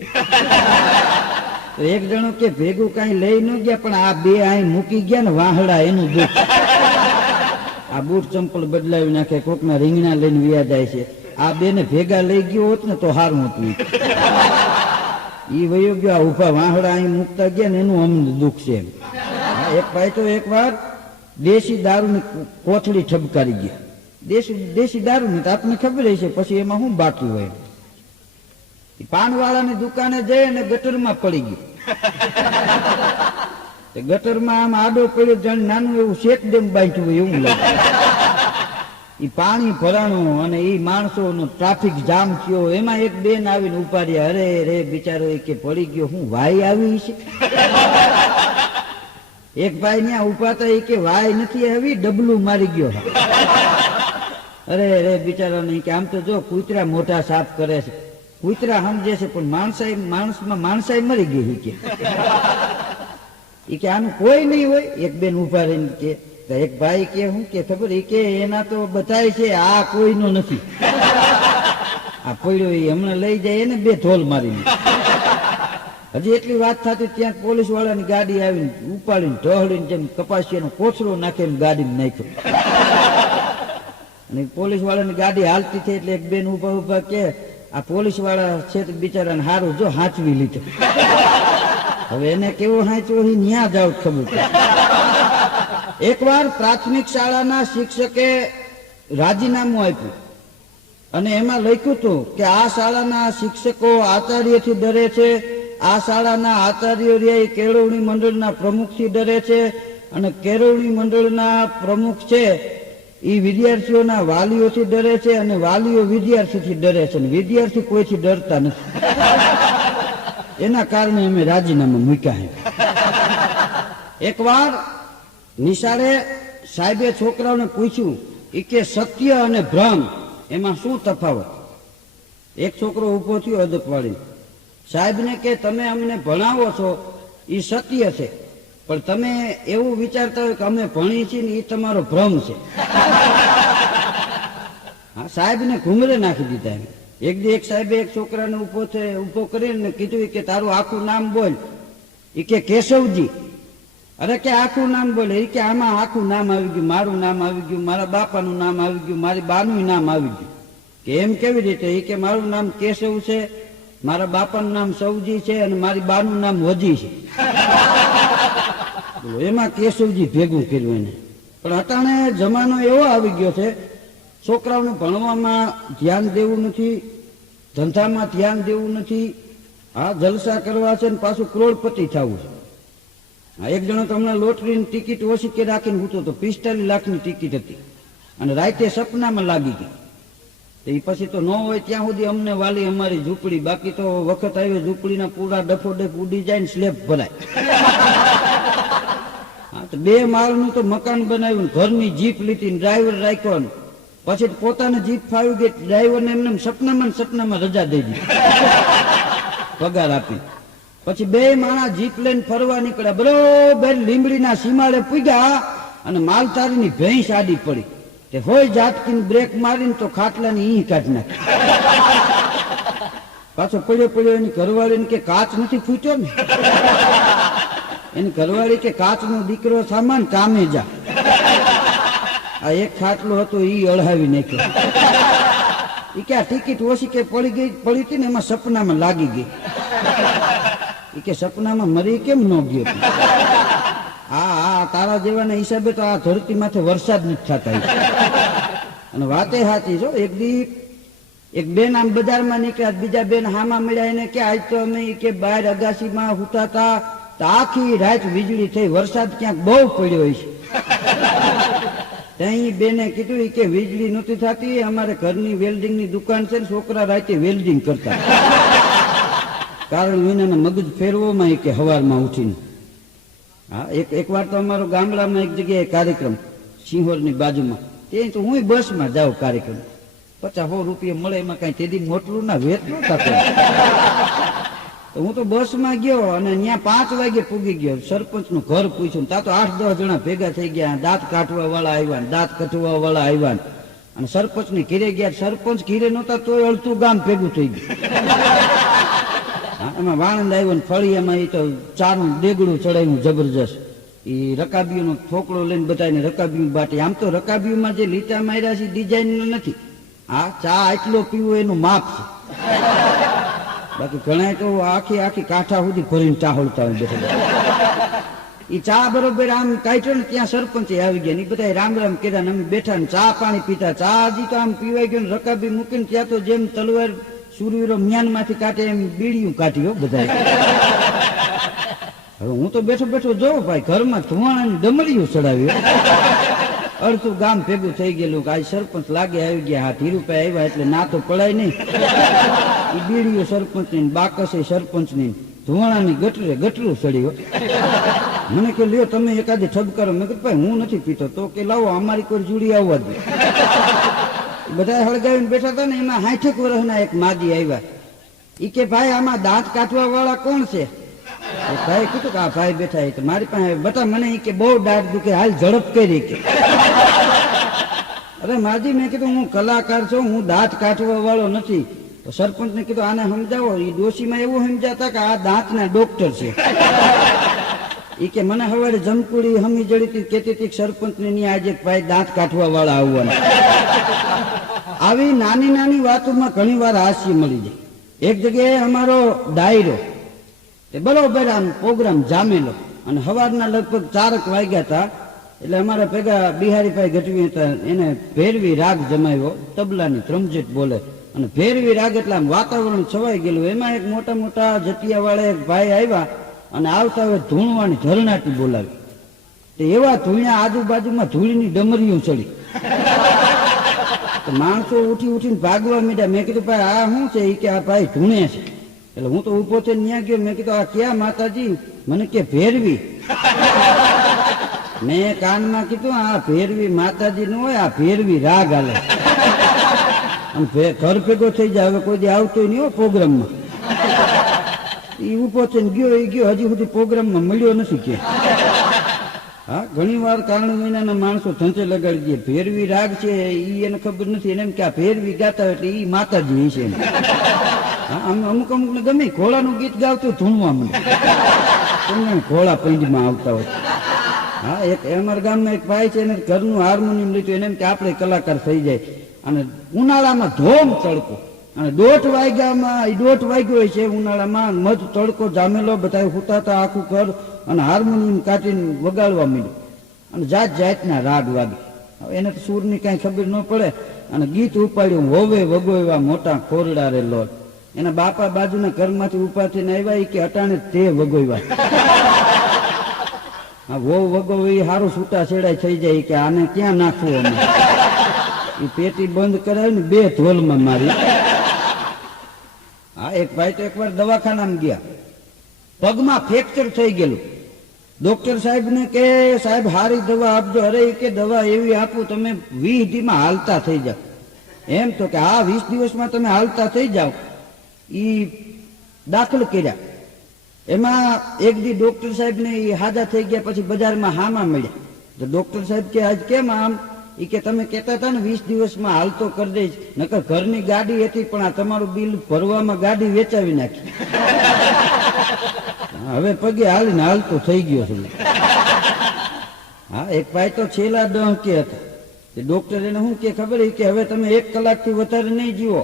તો એક જણો કે ભેગું કઈ લઈ ન ગયા પણ આ બે અહીં મૂકી ગયા ને વાહડા એનું દુઃખ. આ બૂટ ચંપલ બદલાવી નાખે, કોકના રીંગણા લઈને વ્યા જાય છે. આ બે ને ભેગા લઈ ગયો હોત ને તો સારું હતું. ઈ વયો ગયો, આ ઉભા વાહડા અહીં મૂકતા ગયા ને એનું અમને દુઃખ છે. એક ભાઈ તો એક વાર દેશી દારૂની કોથળી ઠબકારી ગયા. દેશી દારૂની તો આપને ખબર હશે, પછી એમાં શું બાકી હોય. પાનવાળાની દુકાને જઈ અને ગટરમાં પડી ગયો. ગટરમાં આમ આડો પડ્યો, જાણે નાનું એવું શેક ડેમ બાંધ્યું હોય એવું લાગે. એ પાણી ભરાણું અને એ માણસોનો ટ્રાફિક જામ થયો. એમાં એક બેન આવીને ઉપાડ્યા. અરે રે બિચારો કે પડી ગયો, હું વાય આવી છે. એક ભાઈ ત્યાં ઉપાતા એ કે વાય નથી આવી, ડબલું મારી ગયો. અરે રે બિચારો નહીં કે આમ તો જો કૂતરા મોઢા સાફ કરે છે, કૂતરા સમજે છે પણ માણસમાં માણસાઈ મરી ગઈ કે. એ કે આનું કોઈ નહીં હોય. એક બેન ઉભા રહીને કે એક ભાઈ કે હું કે ખબર એ કે એના તો બધાય છે, આ કોઈનો નથી. આ પડ્યો એ હમણાં લઈ જાય એને 2 ધોલ મારીને. હજી એટલી વાત થતી ત્યાં પોલીસ વાળાની ગાડી આવીને ઉપાડીને ઢહડીને જેમ કપાસિયાનો કોથળો નાખીને ગાડીમાં નાખ્યો. અને પોલીસ વાળાની ગાડી હાલતી થઈ એટલે એક બેન ઉભા ઉભા કે આ પોલીસ વાળા છે તો બિચારાને હારું જો હાંચવી લીધો. હવે એને કેવો હાંચવો એ ન્યા જાવ ખબર પડે. એકવાર પ્રાથમિક શાળાના શિક્ષકે રાજીનામું આપ્યું અને એમાં લખ્યું હતું કે આ શાળાના શિક્ષકો આચાર્યથી ડરે છે, આ શાળાના આચાર્યો રહ્યા કેળવણી મંડળના પ્રમુખથી ડરે છે, અને કેળવણી મંડળના પ્રમુખ છે એ વિદ્યાર્થીઓના વાલીઓથી ડરે છે, અને વાલીઓ વિદ્યાર્થીથી ડરે છે, અને વિદ્યાર્થી કોઈથી ડરતા નથી. એના કારણે અમે રાજીનામું મૂક્યા. એકવાર નિશાળે સાહેબે છોકરાઓને પૂછ્યું કે સત્ય અને ભ્રમ એમાં શું તફાવત? એક છોકરો ઉભો થયો અદપ વાળી સાહેબને કે તમે અમને ભણાવો છો એ સત્ય છે, પણ તમે એવું વિચારતા હોય કે અમે ભણી છીએ ને એ તમારો ભ્રમ છે. હા, સાહેબને ઘુમરે નાખી દીધા. એક દી એક સાહેબે એક છોકરાને ઉભો કરીને કીધું કે તારું આખું નામ બોલ. એ કે કેશવજી. અરે કે આખું નામ બોલે. એ કે આમાં આખું નામ આવી ગયું, મારું નામ આવી ગયું, મારા બાપાનું નામ આવી ગયું, મારી બાનું નામ આવી ગયું. કે એમ કેવી રીતે? એ કે મારું નામ કેશવ છે, મારા બાપાનું નામ સવજી છે, અને મારી બાનું નામ વજી છે. એમાં કેશવજી ભેગું કર્યું એને. પણ અટાણે જમાનો એવો આવી ગયો છે, છોકરાઓને ભણવામાં ધ્યાન દેવું નથી, ધંધામાં ધ્યાન દેવું નથી. આ જલસા કરવા છે ને પાછું કરોડપતિ થવું છે. એક જણો તો હમણાં લોટરીની ટિકિટ ઓછી કે રાખીને હૂતો તો 45 લાખની ટિકિટ હતી, અને રાતે સપનામાં લાગી ગઈ. એ પછી તો ન હોય ત્યાં સુધી અમને વાલી અમારી ઝૂંપડી, બાકી તો વખત આવ્યો ઝૂંપડીના પૂરા ડફોડફ ઉડી જાય ને સ્લેબ ભરાય. હા, તો 2 માળનું તો મકાન બનાવ્યું, ઘરની જીપ લીધી, ડ્રાઈવર રાખ્યો, પછી પોતાને જીપ ફાવી ગઈ, ડ્રાઈવરને એમને સપનામાં રજા દઈ દીધી પગાર આપી. પછી 2 માણા જીપ લઈને ફરવા નીકળ્યા, બરોબર લીંબડીના સીમાડે પૂગ્યા અને માલધારીની ભેંસ આડી પડી. તે હોય ઝાટકીને બ્રેક મારીને તો ખાટલાની ઈ કાઢી નાખી. પાછો પડ્યો એની ઘરવાળીને કે કાચ નથી ફૂટ્યો ને? એની ઘરવાળી કે કાચનો દીકરો સામાન કામે જા. આ એક ખાટલો હતો ઈ અળહાવી નાખ્યો. ઈ કે આ ટિકિટ ઓછી કે પડી હતી ને એમાં સપનામાં લાગી ગઈ. ઈ કે સપનામાં મરી કેમ ન ગયો? હા, તારા જેવાના હિસાબે તો આ ધરતી માથે વરસાદ નથી થતા. અને વાતે સાચી છો. એક દી એક બેન આમ બજારમાં નીકળ્યા, બીજા બેન હામાં મળ્યા. એને કે આજ તો અમે કે બહાર અગાસીમાં હુતા હતા તો આખી રાત વીજળી થઈ, વરસાદ ક્યાંક બહુ પડ્યો હોય છે. ત્યાં બેને કીધું કે વીજળી નહોતી થતી, અમારે ઘરની વેલ્ડિંગની દુકાન છે ને છોકરા રાતે વેલ્ડિંગ કરતા. કારણ વિનાના મગજ ફેરવોમાં કે હવારમાં ઉઠીને. હા, એક વાર તો અમારો ગામડામાં એક જગ્યાએ કાર્યક્રમ સિંહોરની બાજુમાં, તે તો હું બસમાં જાઉં કાર્યક્રમ, 50-100 રૂપિયા મળે, એમાં કઈ તેદી મોટલું ના વેત ન થતું. તો હું તો બસમાં ગયો અને ત્યાં 5 વાગે પૂગી ગયો. સરપંચનું ઘર પૂછ્યું, ત્યાં તો 8-10 જણા ભેગા થઈ ગયા. દાંત કાઢવા વાળા આવ્યા, દાંત કટવા વાળા આવ્યા, અને સરપંચની ઘીરે ગયા. સરપંચ ઘીરે નહોતા તોય અડધું ગામ ભેગું થઈ ગયું. એમાં વાણંદ આવ્યો ને ફળિયામાં એ તો ચાનું ડેગડું ચડાવ્યું જબરજસ્ત. એ રકાબીઓનો થોકડો લઈને બધાને રકાબીયું બાટી. આમ તો રકાબીયુમાં જે લીટા માર્યા છે ડિઝાઇન નથી. આ ચા આટલો પીવો એનું માપ છે. બાકી ઘણા તો આખી કાંઠા સુધી ભરીને ચા હોલતા હોય બેઠા. એ ચા બરોબર આમ કાઢ્યો ને ત્યાં સરપંચે આવી ગયા. એ બધા રામ રામ કર્યા ને અમે બેઠા ને ચા પાણી પીતા. ચા હજી તો આમ પીવાઈ ગયો ને રકાબી મૂકીને ત્યાં તો જેમ તલવાર સુરવીરો મ્યાન માંથી કાઢે એમ બીડીયું કાઢ્યો બધા. હવે હું તો બેઠો જોઉં ભાઈ, ઘરમાં ધુવાણાની ડમરીયું ચડાવ્યું. અડધું ગામ ભેગું થઈ ગયેલું કે આ સરપંચ લાગે આવી ગયા. હા, ધીરુભાઈ આવ્યા એટલે ના તો પડાય નહીં. એ બીડીયું સરપંચ ની, બાકસે સરપંચ ની, ધુવાણાની ગટરું ચડ્યો. મને કે લ્યો તમે એકાદી ઠબકારો. મેં કીધું ભાઈ હું નથી પીતો. તો કે લાવો અમારી કોઈ જુડી આવવા દે. બધા હળગાવીને બેઠા હતા ને, એમાં 60 વર્ષના એક માજી આવ્યા. ઈ કે ભાઈ આમાં દાંત કાઢવા વાળા કોણ છે? ભાઈ કીધું કે આ ભાઈ બેઠા તો મારી પાસે બતા મને કે બહુ દાઢ દુખે હાલ ઝડપ કરી કે અરે માજી મેં કીધું હું કલાકાર છું હું દાંત કાઢવા વાળો નથી તો સરપંચ ને કીધું આને સમજાવો એ ડોશીમાં એવું સમજાતા કે આ દાંતના ડોક્ટર છે એ કે મને સવારે જમકુડી હમી જડી હતી કેતી હતી સરપંચ ને આજે ભાઈ દાંત કાઢવા વાળા આવવાના આવી નાની નાની વાતોમાં ઘણી વાર હાસ્ય મળી જાય એક જગ્યાએ અમારો ડાયરો તે બરોબર આમ પ્રોગ્રામ જામેલો અને સવારના લગભગ 4 વાગ્યા હતા એટલે અમારા ભેગા બિહારીભાઈ ગઢવી હતા એને ભેરવી રાગ જમાવ્યો તબલાની ત્રમજેટ બોલે અને ભેરવી રાગ એટલે આમ વાતાવરણ છવાઈ ગયેલું એમાં એક મોટા મોટા જટિયા વાળા એક ભાઈ આવ્યા અને આવતા હવે ધૂણવાની ઝરણાટી બોલાવી તો એવા ધૂણ્યા આજુબાજુમાં ધૂળની ડમરીઓ ચડી માણસો ઉઠી ઉઠીને ભાગવા માંડ્યા મેં કીધું ભાઈ આ શું છે એ કે આ ભાઈ ધૂણે છે એટલે હું તો ઉભો થઈને ત્યાં ગયો મેં કીધું આ ક્યાં માતાજી મને કે ભેરવી મેં કાનમાં કીધું આ ભેરવી માતાજી નું હોય આ ભેરવી રાગ હાલે અને ઘર ભેગો થઈ જાય હવે કોઈ દી આવતો નહીં હોય પ્રોગ્રામમાં એ ઉભો થઈને ગયો એ ગયો હજી સુધી પ્રોગ્રામમાં મળ્યો નથી કે હા ઘણી વાર કારણ મહિનાના માણસો ધંધે લગાડી દે ભેરવી રાગ છે એને ખબર નથી એને એમ કે આ ભેરવી ગાતા એટલે એ માતાજી છે હા અમુક અમુક ને ગમે ઘોડાનું ગીત ગાવતું ધૂણવા મને ઘોડા પંજમાં આવતા હોય હા એક અમારા ગામમાં એક ભાઈ છે એને ઘરનું હાર્મોનિયમ લીધું એને એમ કે આપણે કલાકાર થઈ જાય અને ઉનાળામાં ધોમ તડકો અને 1:30 વાગ્યામાં 1:30 વાગ્યો હોય છે ઉનાળામાં મધ તડકો જામેલો બધા હુતાતા આખું ઘર અને હાર્મોનિયમ કાઢીને વગાડવા માંડ્યું અને જાત જાતના રાગ વાગે હવે એને તો સૂરની કાંઈ ખબર ન પડે અને ગીત ઉપાડ્યું હોવે વગોયવા મોટા ખોરડા રે લોટ એના બાપા બાજુના ઘરમાંથી ઉભા થઈને આવ્યા કે અટાણે તે વગોયવા હા વહુ વગોવી સારું છૂટા છેડાય થઈ જાય કે આને ક્યાં નાખવું અમે એ પેટી બંધ કરાવી ને 2 ધોલમાં મારી હા એક ભાઈ તો એકવાર દવાખાનામાં ગયા પગમાં ફ્રેક્ચર થઈ ગયેલું ડોક્ટર સાહેબ ને કે સાહેબ હારી દવા આપજો અરે કે દવા એવી આપું તમે 20 દીમાં હાલતા થઈ જાવ એમ તો કે હા 20 દિવસમાં તમે હાલતા થઈ જાવ ઈ દાખલ કર્યા એમાં એક દી ડોક્ટર સાહેબ ને હાજા થઈ ગયા પછી બજારમાં હામાં મળ્યા તો ડોક્ટર સાહેબ કે આજ કેમ આમ એ કે તમે કહેતા હતા ને 20 દિવસમાં હાલતો કરી દઈશ નકર ઘરની ગાડી હતી પણ આ તમારું બિલ ભરવામાં ગાડી વેચાવી નાખી હવે પગે હાલીને હાલતો થઈ ગયો છે હા એક ભાઈ તો છેલ્લા ડંકે હતા ડોક્ટર એને શું કે ખબર કે હવે તમે 1 કલાકથી વધારે નહીં જીવો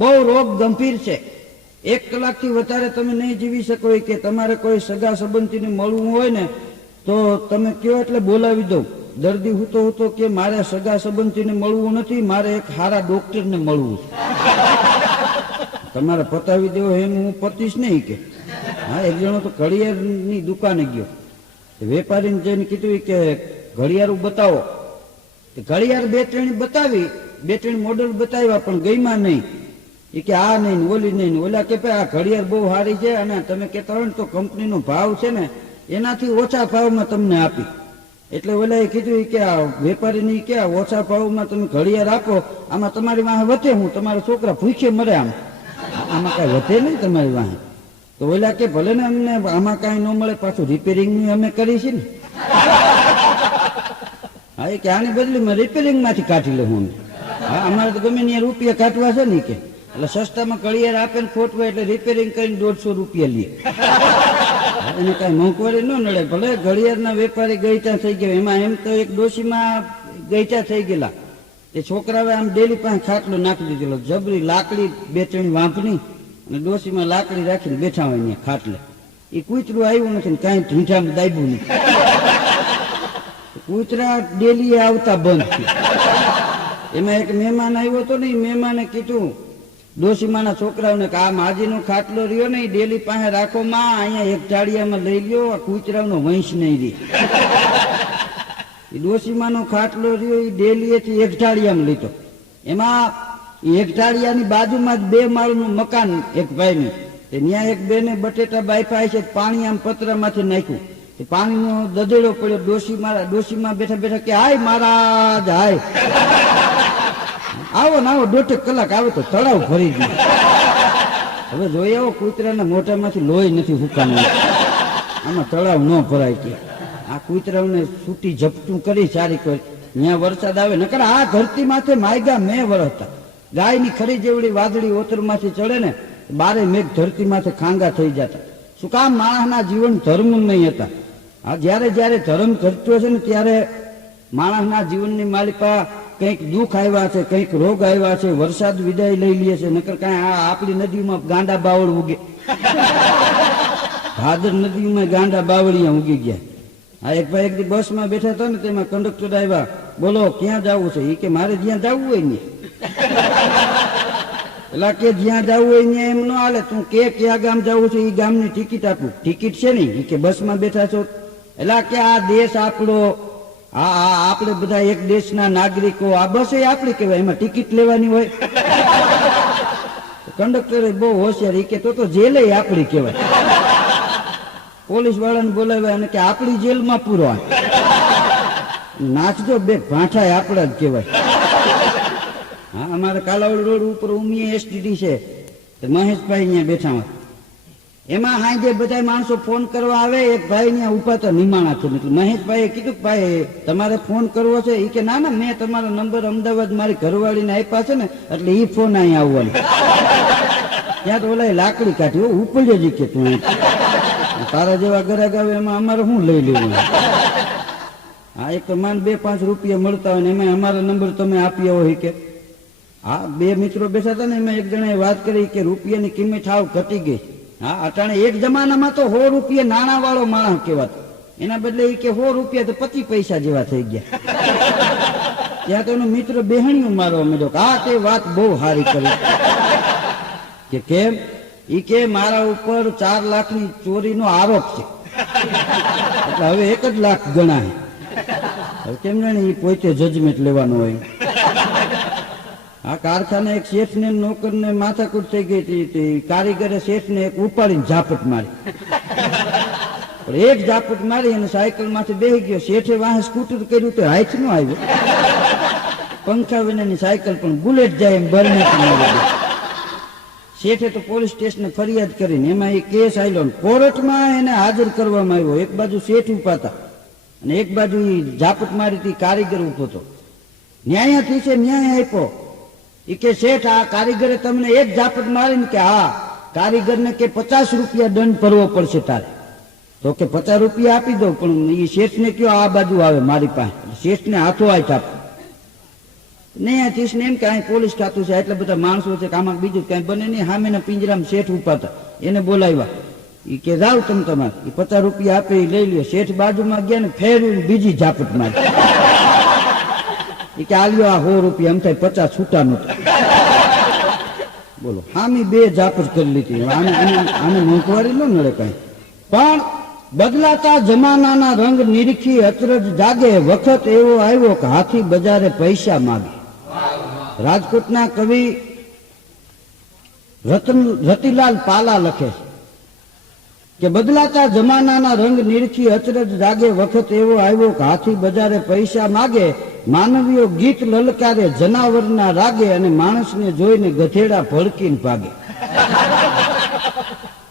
બહુ રોગ ગંભીર છે 1 કલાકથી વધારે તમે નહીં જીવી શકો કે તમારે કોઈ સગા સંબંધીને મળવું હોય ને તો તમે કયો એટલે બોલાવી દઉં દર્દી હું કે મારે સગા સંબંધીને મળવું નથી મારે એક સારા ડોક્ટરને મળવું તમારે પતાવી દેવો એમ હું પતીશ નહીં કે હા એક જણો તો ઘડિયાળની દુકાને ગયો વેપારીને જઈને કીધું કે ઘડિયાળ બતાવો ઘડિયાળ 2-3 બતાવી 2-3 મોડલ બતાવ્યા પણ ગઈમાં નહીં એ કે આ નહીં ઓલી નહીં ઓલા કે ભાઈ આ ઘડિયાળ બહુ સારી છે અને તમે કહેતા હોય ને તો કંપનીનો ભાવ છે ને એનાથી ઓછા ભાવમાં તમને આપી એટલે ઓલાએ કીધું કે આ વેપારીની કે ઓછા ભાવમાં તમે ઘડિયાળ આપો આમાં તમારી વાહે વધે હું તમારા છોકરા ભૂખે મરે આમાં કાંઈ વધે નહીં તમારી વાહે તો ઓલા કે ભલે ને અમને આમાં કાંઈ ન મળે પાછું રિપેરિંગની અમે કરી છે ને હા એ કે આની બદલીમાં રિપેરિંગમાંથી કાઢી લે હું હા અમારે તો ગમે ત્યાં રૂપિયા કાઢવા છે ને કે એટલે સસ્તામાં ઘડિયાળ આપે ને ખોટવા એટલે રિપેરિંગ કરીને 150 રૂપિયા લે એને કઈ મોંઘવારી ન નડે ભલે ઘડિયાળના વેપારી ગઈટા થઈ ગયા એમાં એમ તો એક ડોશીમાં ગઈટા થઈ ગયેલા એ છોકરાએ આમ ડેલી પાસે ખાટલો નાખી દીધેલો જબરી લાકડી 2-3 વાંપની અને ડોશીમાં લાકડી રાખીને બેઠા હોય ત્યાં ખાટલે એ કૂતરું આવ્યું નથી ને કાંઈ ઢીંઢામાં દાબ્યું નહીં કૂતરા ડેલી આવતા બંધ થયું એમાં એક મહેમાન આવ્યો હતો ને એ મહેમાને કીધું ડોશીમાના છોકરાઓને કે આ માજીનો ખાટલો રહ્યો ને એ ડેલી પાસે રાખો માં અહીંયા એક ઝાડિયામાં લઈ લ્યો આ કૂતરાનો વંશ નહીં રહી એ ડોશીમાનો ખાટલો રહ્યો એ ડેલીએથી એક ઝાડિયામાં લીધો એમાં એક ઝાડિયાની બાજુમાં જ 2 માળનું મકાન એક ભાઈનું ત્યાં એક બેને બટેટા બાફાય છે પાણી આમ પતરામાંથી નાખ્યું પાણીનો દધેડો પડ્યો ડોશીમાં બેઠા બેઠા કે હાય મહારાજ હાય આવો ને આવો 1.5 કલાક આવે તો તળાવ ભરી ગયું હવે જોઈ આવો કૂતરાના મોઢામાંથી લોહી નથી ફૂંકાનું આમાં તળાવ ન ભરાય કે આ કૂતરાઓને છૂટી ઝપટું કરી સારી કોઈ ત્યાં વરસાદ આવે નકર આ ધરતી માથે માયગા મેં વરસતા ગાયની ખરી જેવડી વાદળી ઓતરમાંથી ચડે ને બારે મેઘ ધરતી માથે ખાંગા થઈ જતા. શું કામ? માણસના જીવન ધર્મ નહીં હતા. આ જયારે જયારે ધર્મ ઘટતો છે ને ત્યારે માણસના જીવનની માલિકા કંઈક દુઃખ આવ્યા છે, કંઈક રોગ આવ્યા છે, વરસાદ વિદાય લઈ લે છે. નકર કાંઈ આ આપણી નદીમાં ગાંડા બાવળ ઉગે, ભાદર નદીમાં ગાંડા બાવળિયા ઉગી ગયા. આ એક ભાઈ એક દી બસમાં બેઠા હતા ને તેમાં કંડક્ટર આવ્યા, બોલો ક્યાં જવું છે? એ કે મારે જ્યાં જવું હોય ને. એટલે કે જ્યાં જવું હોય ને એમ ન હાલે, તું કે ક્યાં ગામ જવું છે એ ગામની ટિકિટ આપું. ટિકિટ છે ને? એ કે બસમાં બેઠા છો. એટલે કે આ દેશ આપણો, આપણે બધા એક દેશના નાગરિકો, આ બસ એ આપણી કહેવાય, એમાં ટિકિટ લેવાની હોય? કંડક્ટરે બહુ હોશિયાર, એ કે તો જેલે આપણી કહેવાય. પોલીસ વાળાને બોલાવ્યા અને કે આપણી જેલમાં પૂરવા નાચજો, બે ભાંઠા આપણા જ કહેવાય. હા, અમારે કાલાવડ રોડ ઉપર ઉમિયા એસટીડી છે, મહેશભાઈ અહીંયા બેઠા હોય. એમાં હાજે બધા માણસો ફોન કરવા આવે, એક ભાઈ ત્યાં ઉભા હતા નિમાણા છે. મહેશભાઈએ કીધું ભાઈ તમારે ફોન કરવો છે? એ કે ના ના, મેં તમારો નંબર અમદાવાદ મારી ઘરવાળીને આપ્યા છે ને એટલે એ ફોન અહીંયા આવવાનો. ત્યાં તો ઓલા લાકડી કાઢી ઉપડે જ કે તું તારા જેવા ગ્રાહક આવે એમાં અમારે શું લઈ લેવું? હા, એક તો માન 2-5 રૂપિયા મળતા હોય ને એમાં અમારા નંબર તમે આપ્યા હોય કે. હા, બે મિત્રો બેઠા હતા ને એમાં એક જણાએ વાત કરી કે રૂપિયાની કિંમત હાવ ઘટી ગઈ. હા, અટાણે એક જમાનામાં તો 100 રૂપિયા નાણા વાળો માણસ કહેવાતો, એના બદલે એ કે 100 રૂપિયા તો 25 પૈસા જેવા થઈ ગયા. ત્યાં તો એનો મિત્ર બેહણીયું મારવા માંડ્યો કે હા તે વાત બહુ સારી કરી. કે કેમ? ઈ કે મારા ઉપર 4 લાખની ચોરીનો આરોપ છે, એટલે હવે 1 જ લાખ ગણાય. હવે કેમ જાણે એ પોતે જજમેન્ટ લેવાનું હોય. આ કારખાને એક શેઠને નોકરને માથાકૂટ થઈ ગઈ હતી, કારીગરે શેઠને એક ઉપાડીને ઝાપટ મારી. એક ઝાપટ મારી અને સાયકલ માંથી બેસી ગયો. શેઠે વાહે સ્કૂટર કર્યું તો હાથ નો આવ્યો, પંખા વિનાની સાયકલ પણ બુલેટ જાય એમ બરને. શેઠે તો પોલીસ સ્ટેશને ફરિયાદ કરીને એમાં એ કેસ આવ્યો. કોર્ટમાં એને હાજર કરવામાં આવ્યો. એક બાજુ શેઠ ઉપાતા અને એક બાજુ ઝાપટ મારી હતી કારીગર ઉભો હતો. ન્યાયાધીશે ન્યાય આપ્યો. એ કે શેઠ આ કારીગરે તમને એક ઝાપટ મારીને કે હા, કારીગરને કે 50 રૂપિયા દંડ ભરવો પડશે તારે. તો કે 50 રૂપિયા આપી દઉં, પણ એ શેઠને કયો આ બાજુ આવે મારી પાસે. શેઠને હાથો હાથ આપો. ન્યાયાધીશને એમ કે અહીં પોલીસ ખાતું છે, એટલા બધા માણસો છે કે આમાં બીજું કઈ બને નહીં. સામેના પિંજરામાં શેઠ ઉપાતા, એને બોલાવ્યા. એ કે જાવ તમે તમારે. એ 50 રૂપિયા આપે એ લઈ લ્યો. શેઠ બાજુમાં ગયા ને ફેરવી બીજી ઝાપટ મારી. એ કે આલ્યો આ 100 રૂપિયા, એમ થાય 50 છૂટા નહોતા. બોલો, હામી 2 ઝાપટ કરી લીધી. આને મોંઘવારી ન નડે કઈ. પણ બદલાતા જમાનાના રંગ નિરીખી અચરજ જાગે, વખત એવો આવ્યો કે હાથી બજારે પૈસા માગે. રાજકોટના કવિ રતિલાલ પાલા લખે છે કે બદલાતા જમાનાના રંગ નિરીખી અચરજ જાગે, વખત એવો આવ્યો કે હાથી બજારે પૈસા માગે. માનવીઓ ગીત લલકારે જનાવરના રાગે, અને માણસને જોઈને ગધેડા ભડકીને ભાગે.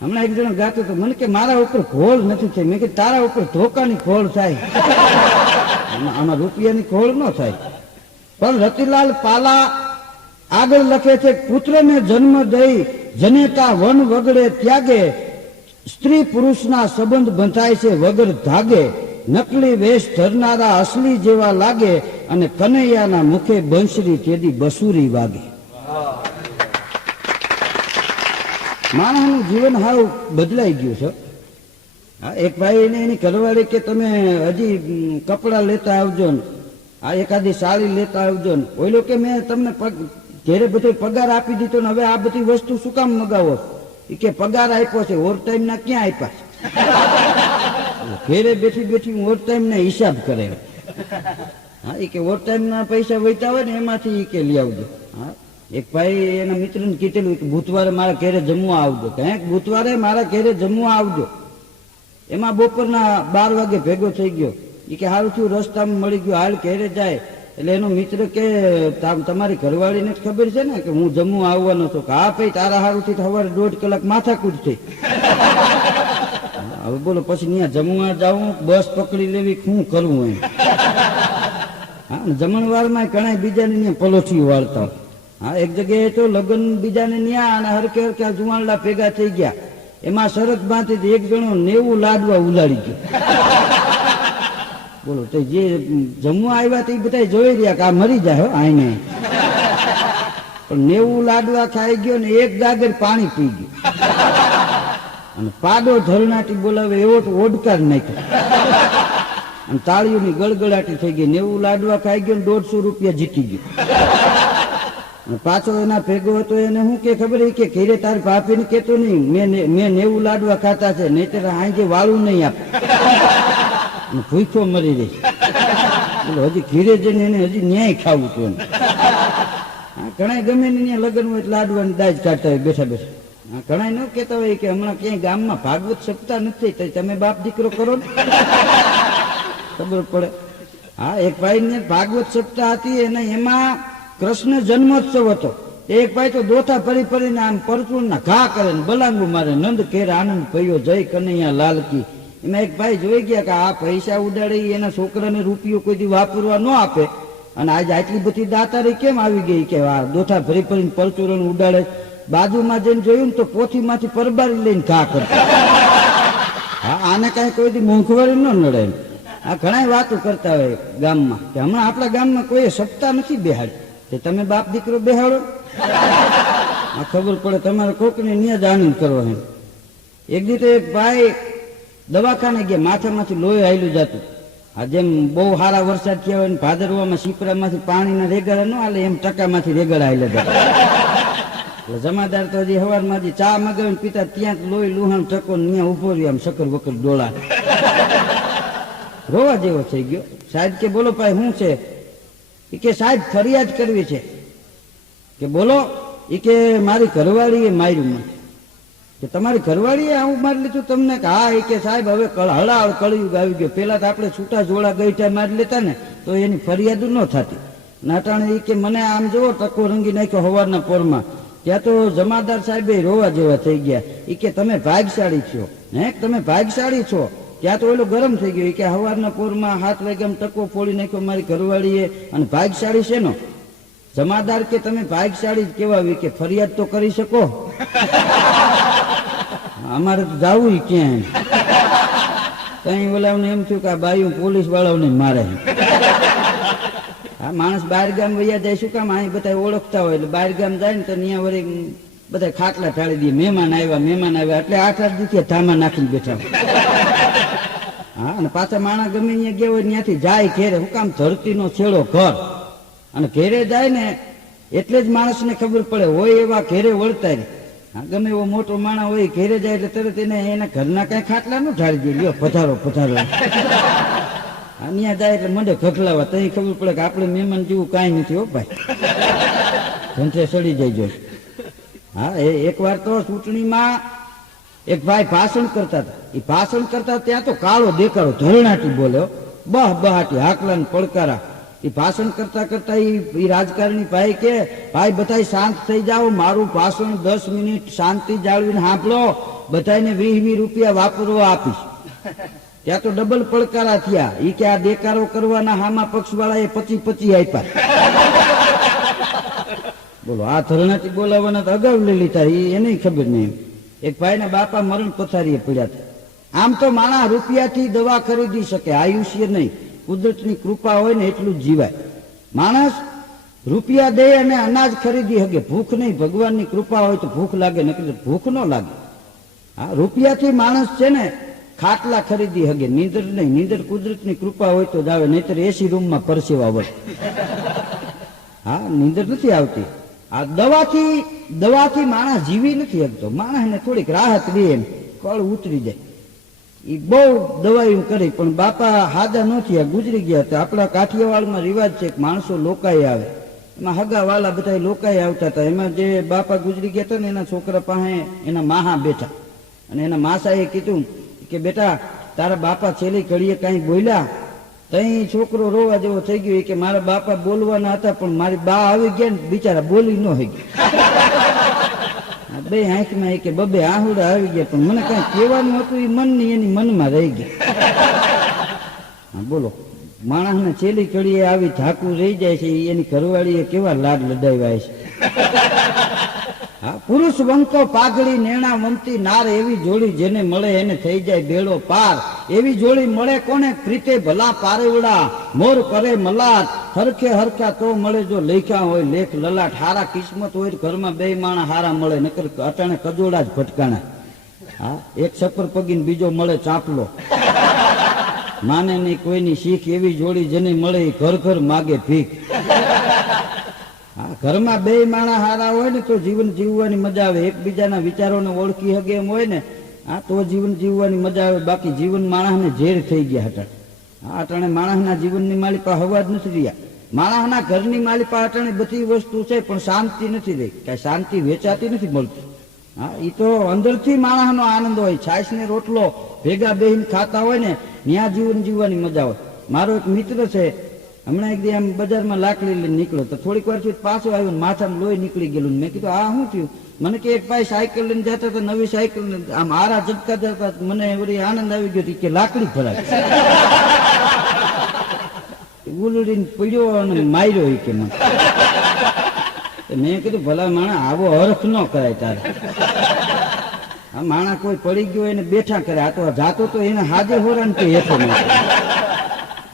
હમણાં એક જણ ગાતો તો મને કે મારા ઉપર ખોળ નથી થઈ. મેં કે તારા ઉપર ધોકાની ખોળ થાય, આમાં રૂપિયાની ખોળ ન થાય. પણ રતિલાલ પાલા આગળ લખે છે, પુત્રને જન્મ દઈ જનેતા વન વગડે ત્યાગે, સ્ત્રી પુરુષના સંબંધ બંધાય છે વગર ધાગે, નકલી વેશ ધરનારા અસલી જેવા લાગે, અને કનૈયાના મુખે બંસરી તેદી બસુરી વાગે. માણસનું જીવન હાવ બદલાઈ ગયું છે. હા, એક ભાઈ એની ઘરવાળી કે તમે હજી કપડા લેતા આવજો ને, આ એકાદી સાડી લેતા આવજો ને. ઓઈલો કે મેં તમને ઘેરે બધો પગાર આપી દીધો ને હવે આ બધી વસ્તુ શું કામ મગાવો? એ કે પગાર આપ્યો છે, ઓવર ટાઈમ ના ક્યાં આપ્યા? ઘેરે બેઠી બેઠી ઓવર ટાઈમ ના હિસાબ કરે. હા, એ કે ઓવર ટાઈમ ના પૈસા વહેતા હોય ને એમાંથી કે લઈ આવજો. હા, એક ભાઈ એના મિત્રને કીધેલું કે બુધવારે મારા ઘેરે જમવા આવજો. કંઈક બુધવારે મારા ઘેરે જમવા આવજો. એમાં બપોરના 12 વાગે ભેગો થઈ ગયો. એ કે હારું થયું રસ્તામાં મળી ગયો, હાલ ઘેરે જાય. એટલે એનો મિત્ર કે તમારી ઘરવાળીને જ ખબર છે ને કે હું જમવા આવવાનો છું? કે હા ભાઈ, તારા હારું થી સવારે 1.5 કલાક માથાકૂટ થઈ. હવે બોલો પછી ત્યાં જમવા જાવું, બસ પકડી લેવી, શું કરવું એમ. હા, જમણવારમાં ઘણા બીજાને ત્યાં પલોઠી વાળતા. હા, એક જગ્યાએ તો લગ્ન બીજાને ન્યા અને હરકે હરકે જુવાનડા ભેગા થઈ ગયા. એમાં શરત બાંધી એક જણો 90 લાડવા ઉલાડી ગયો. બોલો, તો જે જમવા આવ્યા તે બધા જોઈ રહ્યા કે આ મરી જાય આઈને, પણ 90 લાડવા ખાઈ ગયો ને એક ગાગર પાણી પી ગયો અને પાડો ધરણાટી બોલાવે એવો તો ઓડકાર નાખ્યો અને તાળીઓની ગળગળાટી થઈ ગઈ. 90 લાડવા ખાઈ ગયો ને 150 રૂપિયા જીતી ગયો. પાછો એના ભેગો હતો એને શું કે ખબર કે ઘેરે તારી ભાભીને કેતો નહીં મેં 90 લાડવા ખાતા છે, નહીતર આજે વાળું નહીં આપે, ભૂખો મરી રહી. બોલો, હજી ઘીરે જઈને એને હજી ન્યાય ખાવું હતું. હા, ઘણા ગમે ને ત્યાં લગ્ન હોય લાડવાની દાજ કાઢતા હોય બેઠા બેઠા. હા, ઘણા ન કેતા હોય કે હમણાં ક્યાંય ગામમાં ભાગવત સપ્તાહ નથી, તો તમે બાપ દીકરો કરો ને ખબર પડે. હા, એક ભાઈ ને ભાગવત સપ્તાહ હતી અને એમાં કૃષ્ણ જન્મોત્સવ હતો. એક ભાઈ તો દોથા ફરી ફરીને આમ પરચુણ ના ઘા કરે ને બલાંગુ મારે, નંદ ઘેર આનંદ ભયો જય કનૈયા લાલ કી. એમાં એક ભાઈ જોઈ ગયા કે આ પૈસા ઉડાડી એના છોકરાને રૂપિયો કોઈ દી વાપરવા ન આપે અને આજે આટલી બધી દાતારી કેમ આવી ગઈ કે આ દોથા ફરી ફરીને પરચુરણ ઉડાડે. બાજુમાં જઈને જોયું ને તો પોથીમાંથી પરબારી લઈને ઘા કરતા. હા, આને કઈ કોઈ દી મોંઘવારી ન નડે. આ ઘણા વાતો કરતા હોય ગામમાં કે હમણાં આપણા ગામમાં કોઈ સપ્તાહ નથી બેહાડી, તમે બાપ દીકરો બેહાડો. આ ખબર પડે તમારે કોકને ન્યા જ આનંદ કરવો. એક દી તો એક ભાઈ દવાખાને ગયા, માથામાંથી લોહી આવેલું જતું. આ જેમ બહુ સારા વરસાદ થયા હોય ને ભાદરવામાં શીપરામાંથી પાણીના રેગડા ન હાલે એમ ટકામાંથી રેગડા આવેલા હતા. એટલે જમાદાર તો હજી સવારમાં હજી ચા મગાવીને પીતા ત્યાં લોહી લુહાણ ટકો ત્યાં ઉભો રહ્યો, આમ શક્કર વકર ડોળા. રોવા જેવો થઈ ગયો. સાહેબ કે બોલો ભાઈ શું છે? એ કે સાહેબ ફરિયાદ કરવી છે. કે બોલો. એ કે મારી ઘરવાળીએ માર્યું મને. કે તમારી ઘરવાળીએ આવું મારી લીધું તમને? કે હા. એ કે સાહેબ હવે હળાહળ કળિયુગ આવી ગયો, પેલા તો આપણે છૂટા જોડા ગઈઠા મારી લેતા ને તો એની ફરિયાદ ન થતી. નાટાણે એ કે મને આમ જોવો ટકો રંગી નાખ્યો સવારના પોરમાં, ત્યાં તો જમાદાર સાહેબ રોવા જેવા થઈ ગયા. એ કે તમે ભાગશાળી છો. હે, તમે ભાગશાળી છો? ત્યાં તો ઓલો ગરમ થઈ ગયો. કે સવારના પોરમાં 7 વાગ્યામાં ટકો ફોડી નાખ્યો મારી ઘરવાળીએ, અને ભાગશાળી છે નો? જમાદાર કે તમે ભાગશાળી જ કેવા, કે ફરિયાદ તો કરી શકો. અમારે તો જાવું ક્યાં કઈ ઓલાને એમ થયું કે આ બાયું પોલીસ વાળાઓને મારે. આ માણસ બહાર ગામ વૈયા જાય શું કામ? અહીં બધા ઓળખતા હોય એટલે બહાર ગામ જાય ને તો ત્યાં વળી બધા ખાટલા ઢાળી દે, મહેમાન આવ્યા એટલે 8 દીથી ધામા નાખીને બેઠા. હા, અને પાછા માણસ ગમે અહીંયા ગયા હોય ત્યાંથી જાય ઘેરે. શું કામ? ધરતીનો છેડો ઘર. અને ઘેરે જાય ને એટલે જ માણસને ખબર પડે હોય એવા ઘેરે વળતા રહે. હા, ગમે એવો મોટો માણસ હોય ઘેરે જાય એટલે તરત એને એના ઘરના કઈ ખાટલા ન ઢાળી દે, લ્યો પધારો પધારો. અહીંયા જાય એટલે મંડે ઘગલાવા, તઈ ખબર પડે કે આપણે મહેમાન જેવું કાંઈ નથી. હો ભાઈ, ઘંટે સડી જાય જો. હા, એક વાર તો ચૂંટણીમાં એક ભાઈ ભાષણ કરતા હતા. એ ભાષણ કરતા ત્યાં તો કાળો દેખાડો ધરણાટી બોલ્યો, બહાટી હાકલા ને પડકારા. એ ભાષણ કરતા કરતા એ રાજકારણી ભાઈ કે ભાઈ બધા શાંત થઈ જાઓ, મારું ભાષણ 10 મિનિટ શાંતિ જાળવીને સાંભળો, બધાને 20 રૂપિયા વાપરવા આપીશ. ત્યાં તો ડબલ પડકારા થયા. એ કે આ દેકારો કરવાના હામા પક્ષ વાળા એ 25 આપ્યા. બોલો, આ ધરણાથી બોલાવવાના તો અગાઉ લઈ લીધા, એને ખબર નહીં. એક ભાઈના બાપા મરણ પથારીએ પડ્યા હતા. આમ તો માણસ રૂપિયાથી દવા ખરીદી શકે, આયુષ્ય નહીં. કુદરતની કૃપા હોય ને એટલું જ જીવાય. માણસ રૂપિયા દે અને અનાજ ખરીદી શકે, ભૂખ નહીં. ભગવાનની કૃપા હોય તો ભૂખ લાગે, નકર ભૂખ ન લાગે. હા, રૂપિયાથી માણસ છે ને ખાટલા ખરીદી શકે, નીંદર નહીં. નીંદર કુદરતની કૃપા હોય તો જ આવે, નહીતર એસી રૂમમાં પરસેવા હોય. હા, નીંદર નથી આવતી. આ દવાથી માણસ જીવી નથી શકતો. માણસને થોડીક રાહત દે એમ કળ ઉતરી જાય. એ બહુ દવાઈ કરી પણ બાપા હાદા ન થયા, ગુજરી ગયા. તો આપણા કાઠિયાવાડમાં રિવાજ છે કે માણસો લોકાઈ આવે. એમાં હગા વાલા બધા લોકાઈ આવતા હતા. એમાં જે બાપા ગુજરી ગયા હતા ને એના છોકરા પાસે એના માહા બેઠા, અને એના માસાએ કીધું કે બેટા તારા બાપા છેલ્લી ઘડીએ કઈ બોલ્યા? તઈ છોકરો રોવા જેવો થઈ ગયો. કે મારા બાપા બોલવાના હતા પણ મારી બા આવી ગયા ને બિચારા બોલી ન હોય. બે આંખમાં કે બબે આહુડા આવી ગયા, પણ મને કઈ કહેવાનું હતું એ મન ની એની મનમાં રહી ગયા. બોલો, માણસને છેલ્લી કડીએ આવી ધાકું રહી જાય છે, એની ઘરવાળીએ કેવા લાડ લડાવ્યા છે. હા, પુરુષ વંકો પાઘડી નેણા વંતી નાર, એવી જોડી જેને મળે એને થઈ જાય બેડો પાર. એવી જોડી મળે કોને પ્રીતે ભલા પારેવડા, મોર કરે મલાટ હરખે હરખા તો મળે જો લેખ્યા હોય લેખ લલાટ. હારા કિસ્મત હોય ઘરમાં બે માણા હારા મળે, નકર અટાણે કજોડા જ ભટકાણા. હા, એક સફર પગીને બીજો મળે ચાંપલો. માને નહીં કોઈની શીખ, એવી જોડી જેને મળે એ ઘર ઘર માગે ભીખ. હા, ઘરમાં બે માણા હારા હોય ને તો જીવન જીવવાની મજા આવે. એકબીજાના વિચારોને ઓળખી હગે એમ હોય ને, હા, તો જીવન જીવવાની મજા આવે. બાકી જીવન માણસને ઝેર થઈ ગયા હતા. હા, અટાણે માણસના જીવનની માલિપા હવા જ નથી રહ્યા. માણસના ઘરની માલિપા અટાણે બધી વસ્તુ છે, પણ શાંતિ નથી રહી. કઈ શાંતિ વેચાતી નથી મળતી. હા, એ તો અંદરથી માણસનો આનંદ હોય. છાશ ને રોટલો ભેગા બેહીને ખાતા હોય ને, ત્યાં જીવન જીવવાની મજા હોય. મારો એક મિત્ર છે, હમણાં એક દી આમ બજારમાં લાકડી લઈને નીકળ્યો તો થોડીક વાર સુધી પાછો આવ્યો, માથામાં લોહી નીકળી ગયેલું. મેં કીધું આ શું થયું? મને કે એક ભાઈ સાયકલ લઈને જતા હતા, નવી સાયકલ આમ આરા ઝટકા જતા, મને વળી આનંદ આવી ગયો કે લાકડી ફરાય. ઉલડીને પડ્યો અને માર્યો કે મને. મેં કીધું ભલા માણા આવો હરખ ન કરાય તારે. આ માણા કોઈ પડી ગયો એને બેઠા કરે, આ તો જાતો તો એને હાજર હોરાને કે હેઠો ન.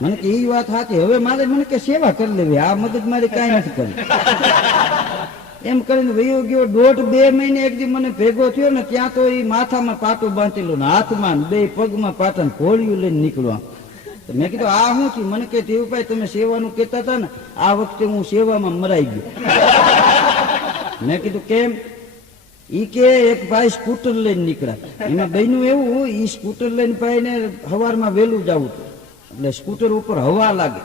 મને કે એ વાત સાચી, હવે મારે મને કે સેવા કરી લેવી, આ મગજ મારી કઈ નથી કરવી. એમ કરીને વયો ગયો. 1.5-2 મહિને એક દી મને ભેગો થયો ને, ત્યાં તો એ માથામાં પાટું બાંધેલું ને હાથમાં બે પગમાં પાટા ઘોડિયું લઈને નીકળવા. મેં કીધું આ શું થયું? મને કે દેવભાઈ તમે સેવાનું કહેતા હતા ને, આ વખતે હું સેવામાં મરાઈ ગયો. મેં કીધું કેમ? ઈ કે એક ભાઈ સ્કૂટર લઈને નીકળ્યા. એમાં બન્યું એવું, ઈ સ્કૂટર લઈને ભાઈને સવારમાં વહેલું જવું હતું, એટલે સ્કૂટર ઉપર હવા લાગે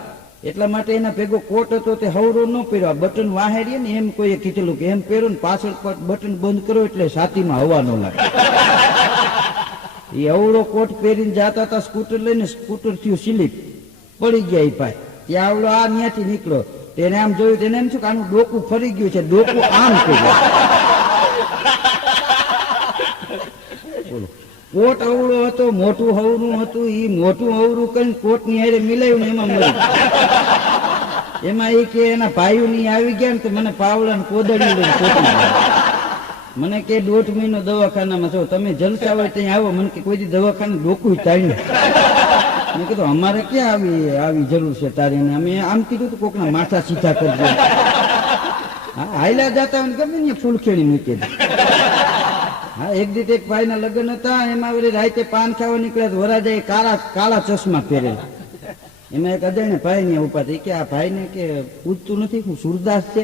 એટલા માટે એના ભેગો કોટ હતો, તે હવરો ન પહેર્યો. બટન વાહેરીએ ને એમ કોઈએ કીધેલું કે એમ પહેરો ને પાછળ બટન બંધ કરો એટલે છાતીમાં હવા ન લાગે. એ અવળો કોટ પહેરીને જતા હતા સ્કૂટર લઈને, સ્કૂટર થયું સ્લીપ, પડી ગયા એ ભાઈ. ત્યાં આવડો આ ત્યાંથી નીકળ્યો, તેને આમ જોયું, તેને એમ શું કે આનું ડોકું ફરી ગયું છે, ડોકું આમ કર્યું. કોટ અવળો હતો, મોટું હવરું હતું, એ મોટું હવરું કરીને કોટ ની હારે મિલાવ્યું ને એમાં મળ્યું. એમાં એ કે એના ભાઈઓ ની આવી ગયા ને તો મને પાવડા ને કોદડી લઈને કોટી. મને કે 1.5 મહિનો દવાખાનામાં છો, તમે જલસા હોય ત્યાં આવો. મને કે કોઈ દી દવાખાને ડોકું તાળ્યું. મેં કીધું અમારે ક્યાં આવી જરૂર છે તારી? અમે આમ કીધું તો કોકના માથા સીધા કરજો. હા, હાઈલા જતા હોય ગમે ને ફૂલખેડી મૂકી દે. હા, એક દીત એક ભાઈ ના લગ્ન હતા, એમાં રાતે પાન ખાવા નીકળ્યા, વરાજાએ કાળા ચશ્મા પહેરેલા. એમાં એક અજાણે ભાઈ ને ઉભા થઈ કે આ ભાઈ ને કે પૂછતું નથી હું સુરદાસ છે?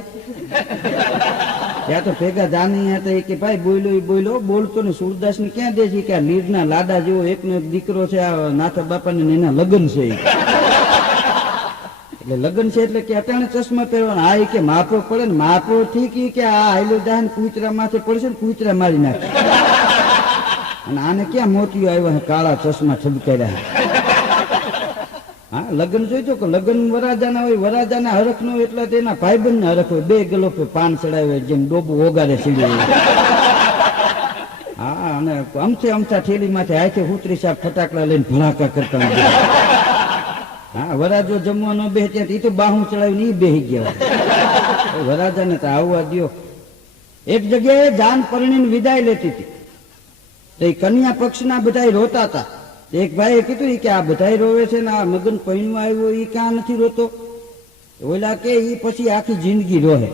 ત્યાં તો ભેગા જાની હતા કે ભાઈ બોલ્યો બોલતો ને સુરદાસ ને ક્યાં દે છે? કે આ લીરના લાડા જેવો એકનો એક દીકરો છે, આ નાથા બાપા ને એના લગ્ન છે. એટલે લગ્ન છે એટલે કે અટાણે ચશ્મા પહેરવાના. હા, કે માપો પડે ને, માપો ઠીક કે આ હાઈલો દાન કૂતરા માથે પડશે ને કૂતરા મારી નાખે. અને આને ક્યાં મોતિયો આવ્યા કાળા ચશ્મા છબકાર્યા. હા, લગ્ન જોઈજો કે લગ્ન વરાજાના હોય, વરાજાના હરખ નો એટલે તેના ભાઈબંધ ના હરખ હોય. 2 ગલોપે પાન ચડાવે જેમ ડોબું ઓગારે સીડી. હા, અને અમથા ઠેલી માથે હાથે હુતરી સાહેબ ફટાકડા લઈને ભડાકા કરતા. હા, વરાજો જમવા ન બેસે ત્યાં એ તો બાહું ચડાવીને એ બેસી ગયા. વરાજાને તો આવવા દો. એક જગ્યાએ જાન પરણીને વિદાય લેતી હતી, તો એ કન્યા પક્ષના બધા રોતા હતા. એક ભાઈએ કીધું કે આ બધા રોવે છે ને આ મગન પહેણવા આવ્યો એ ક્યાં નથી રોતો? ઓલા કે એ પછી આખી જિંદગી રોહે.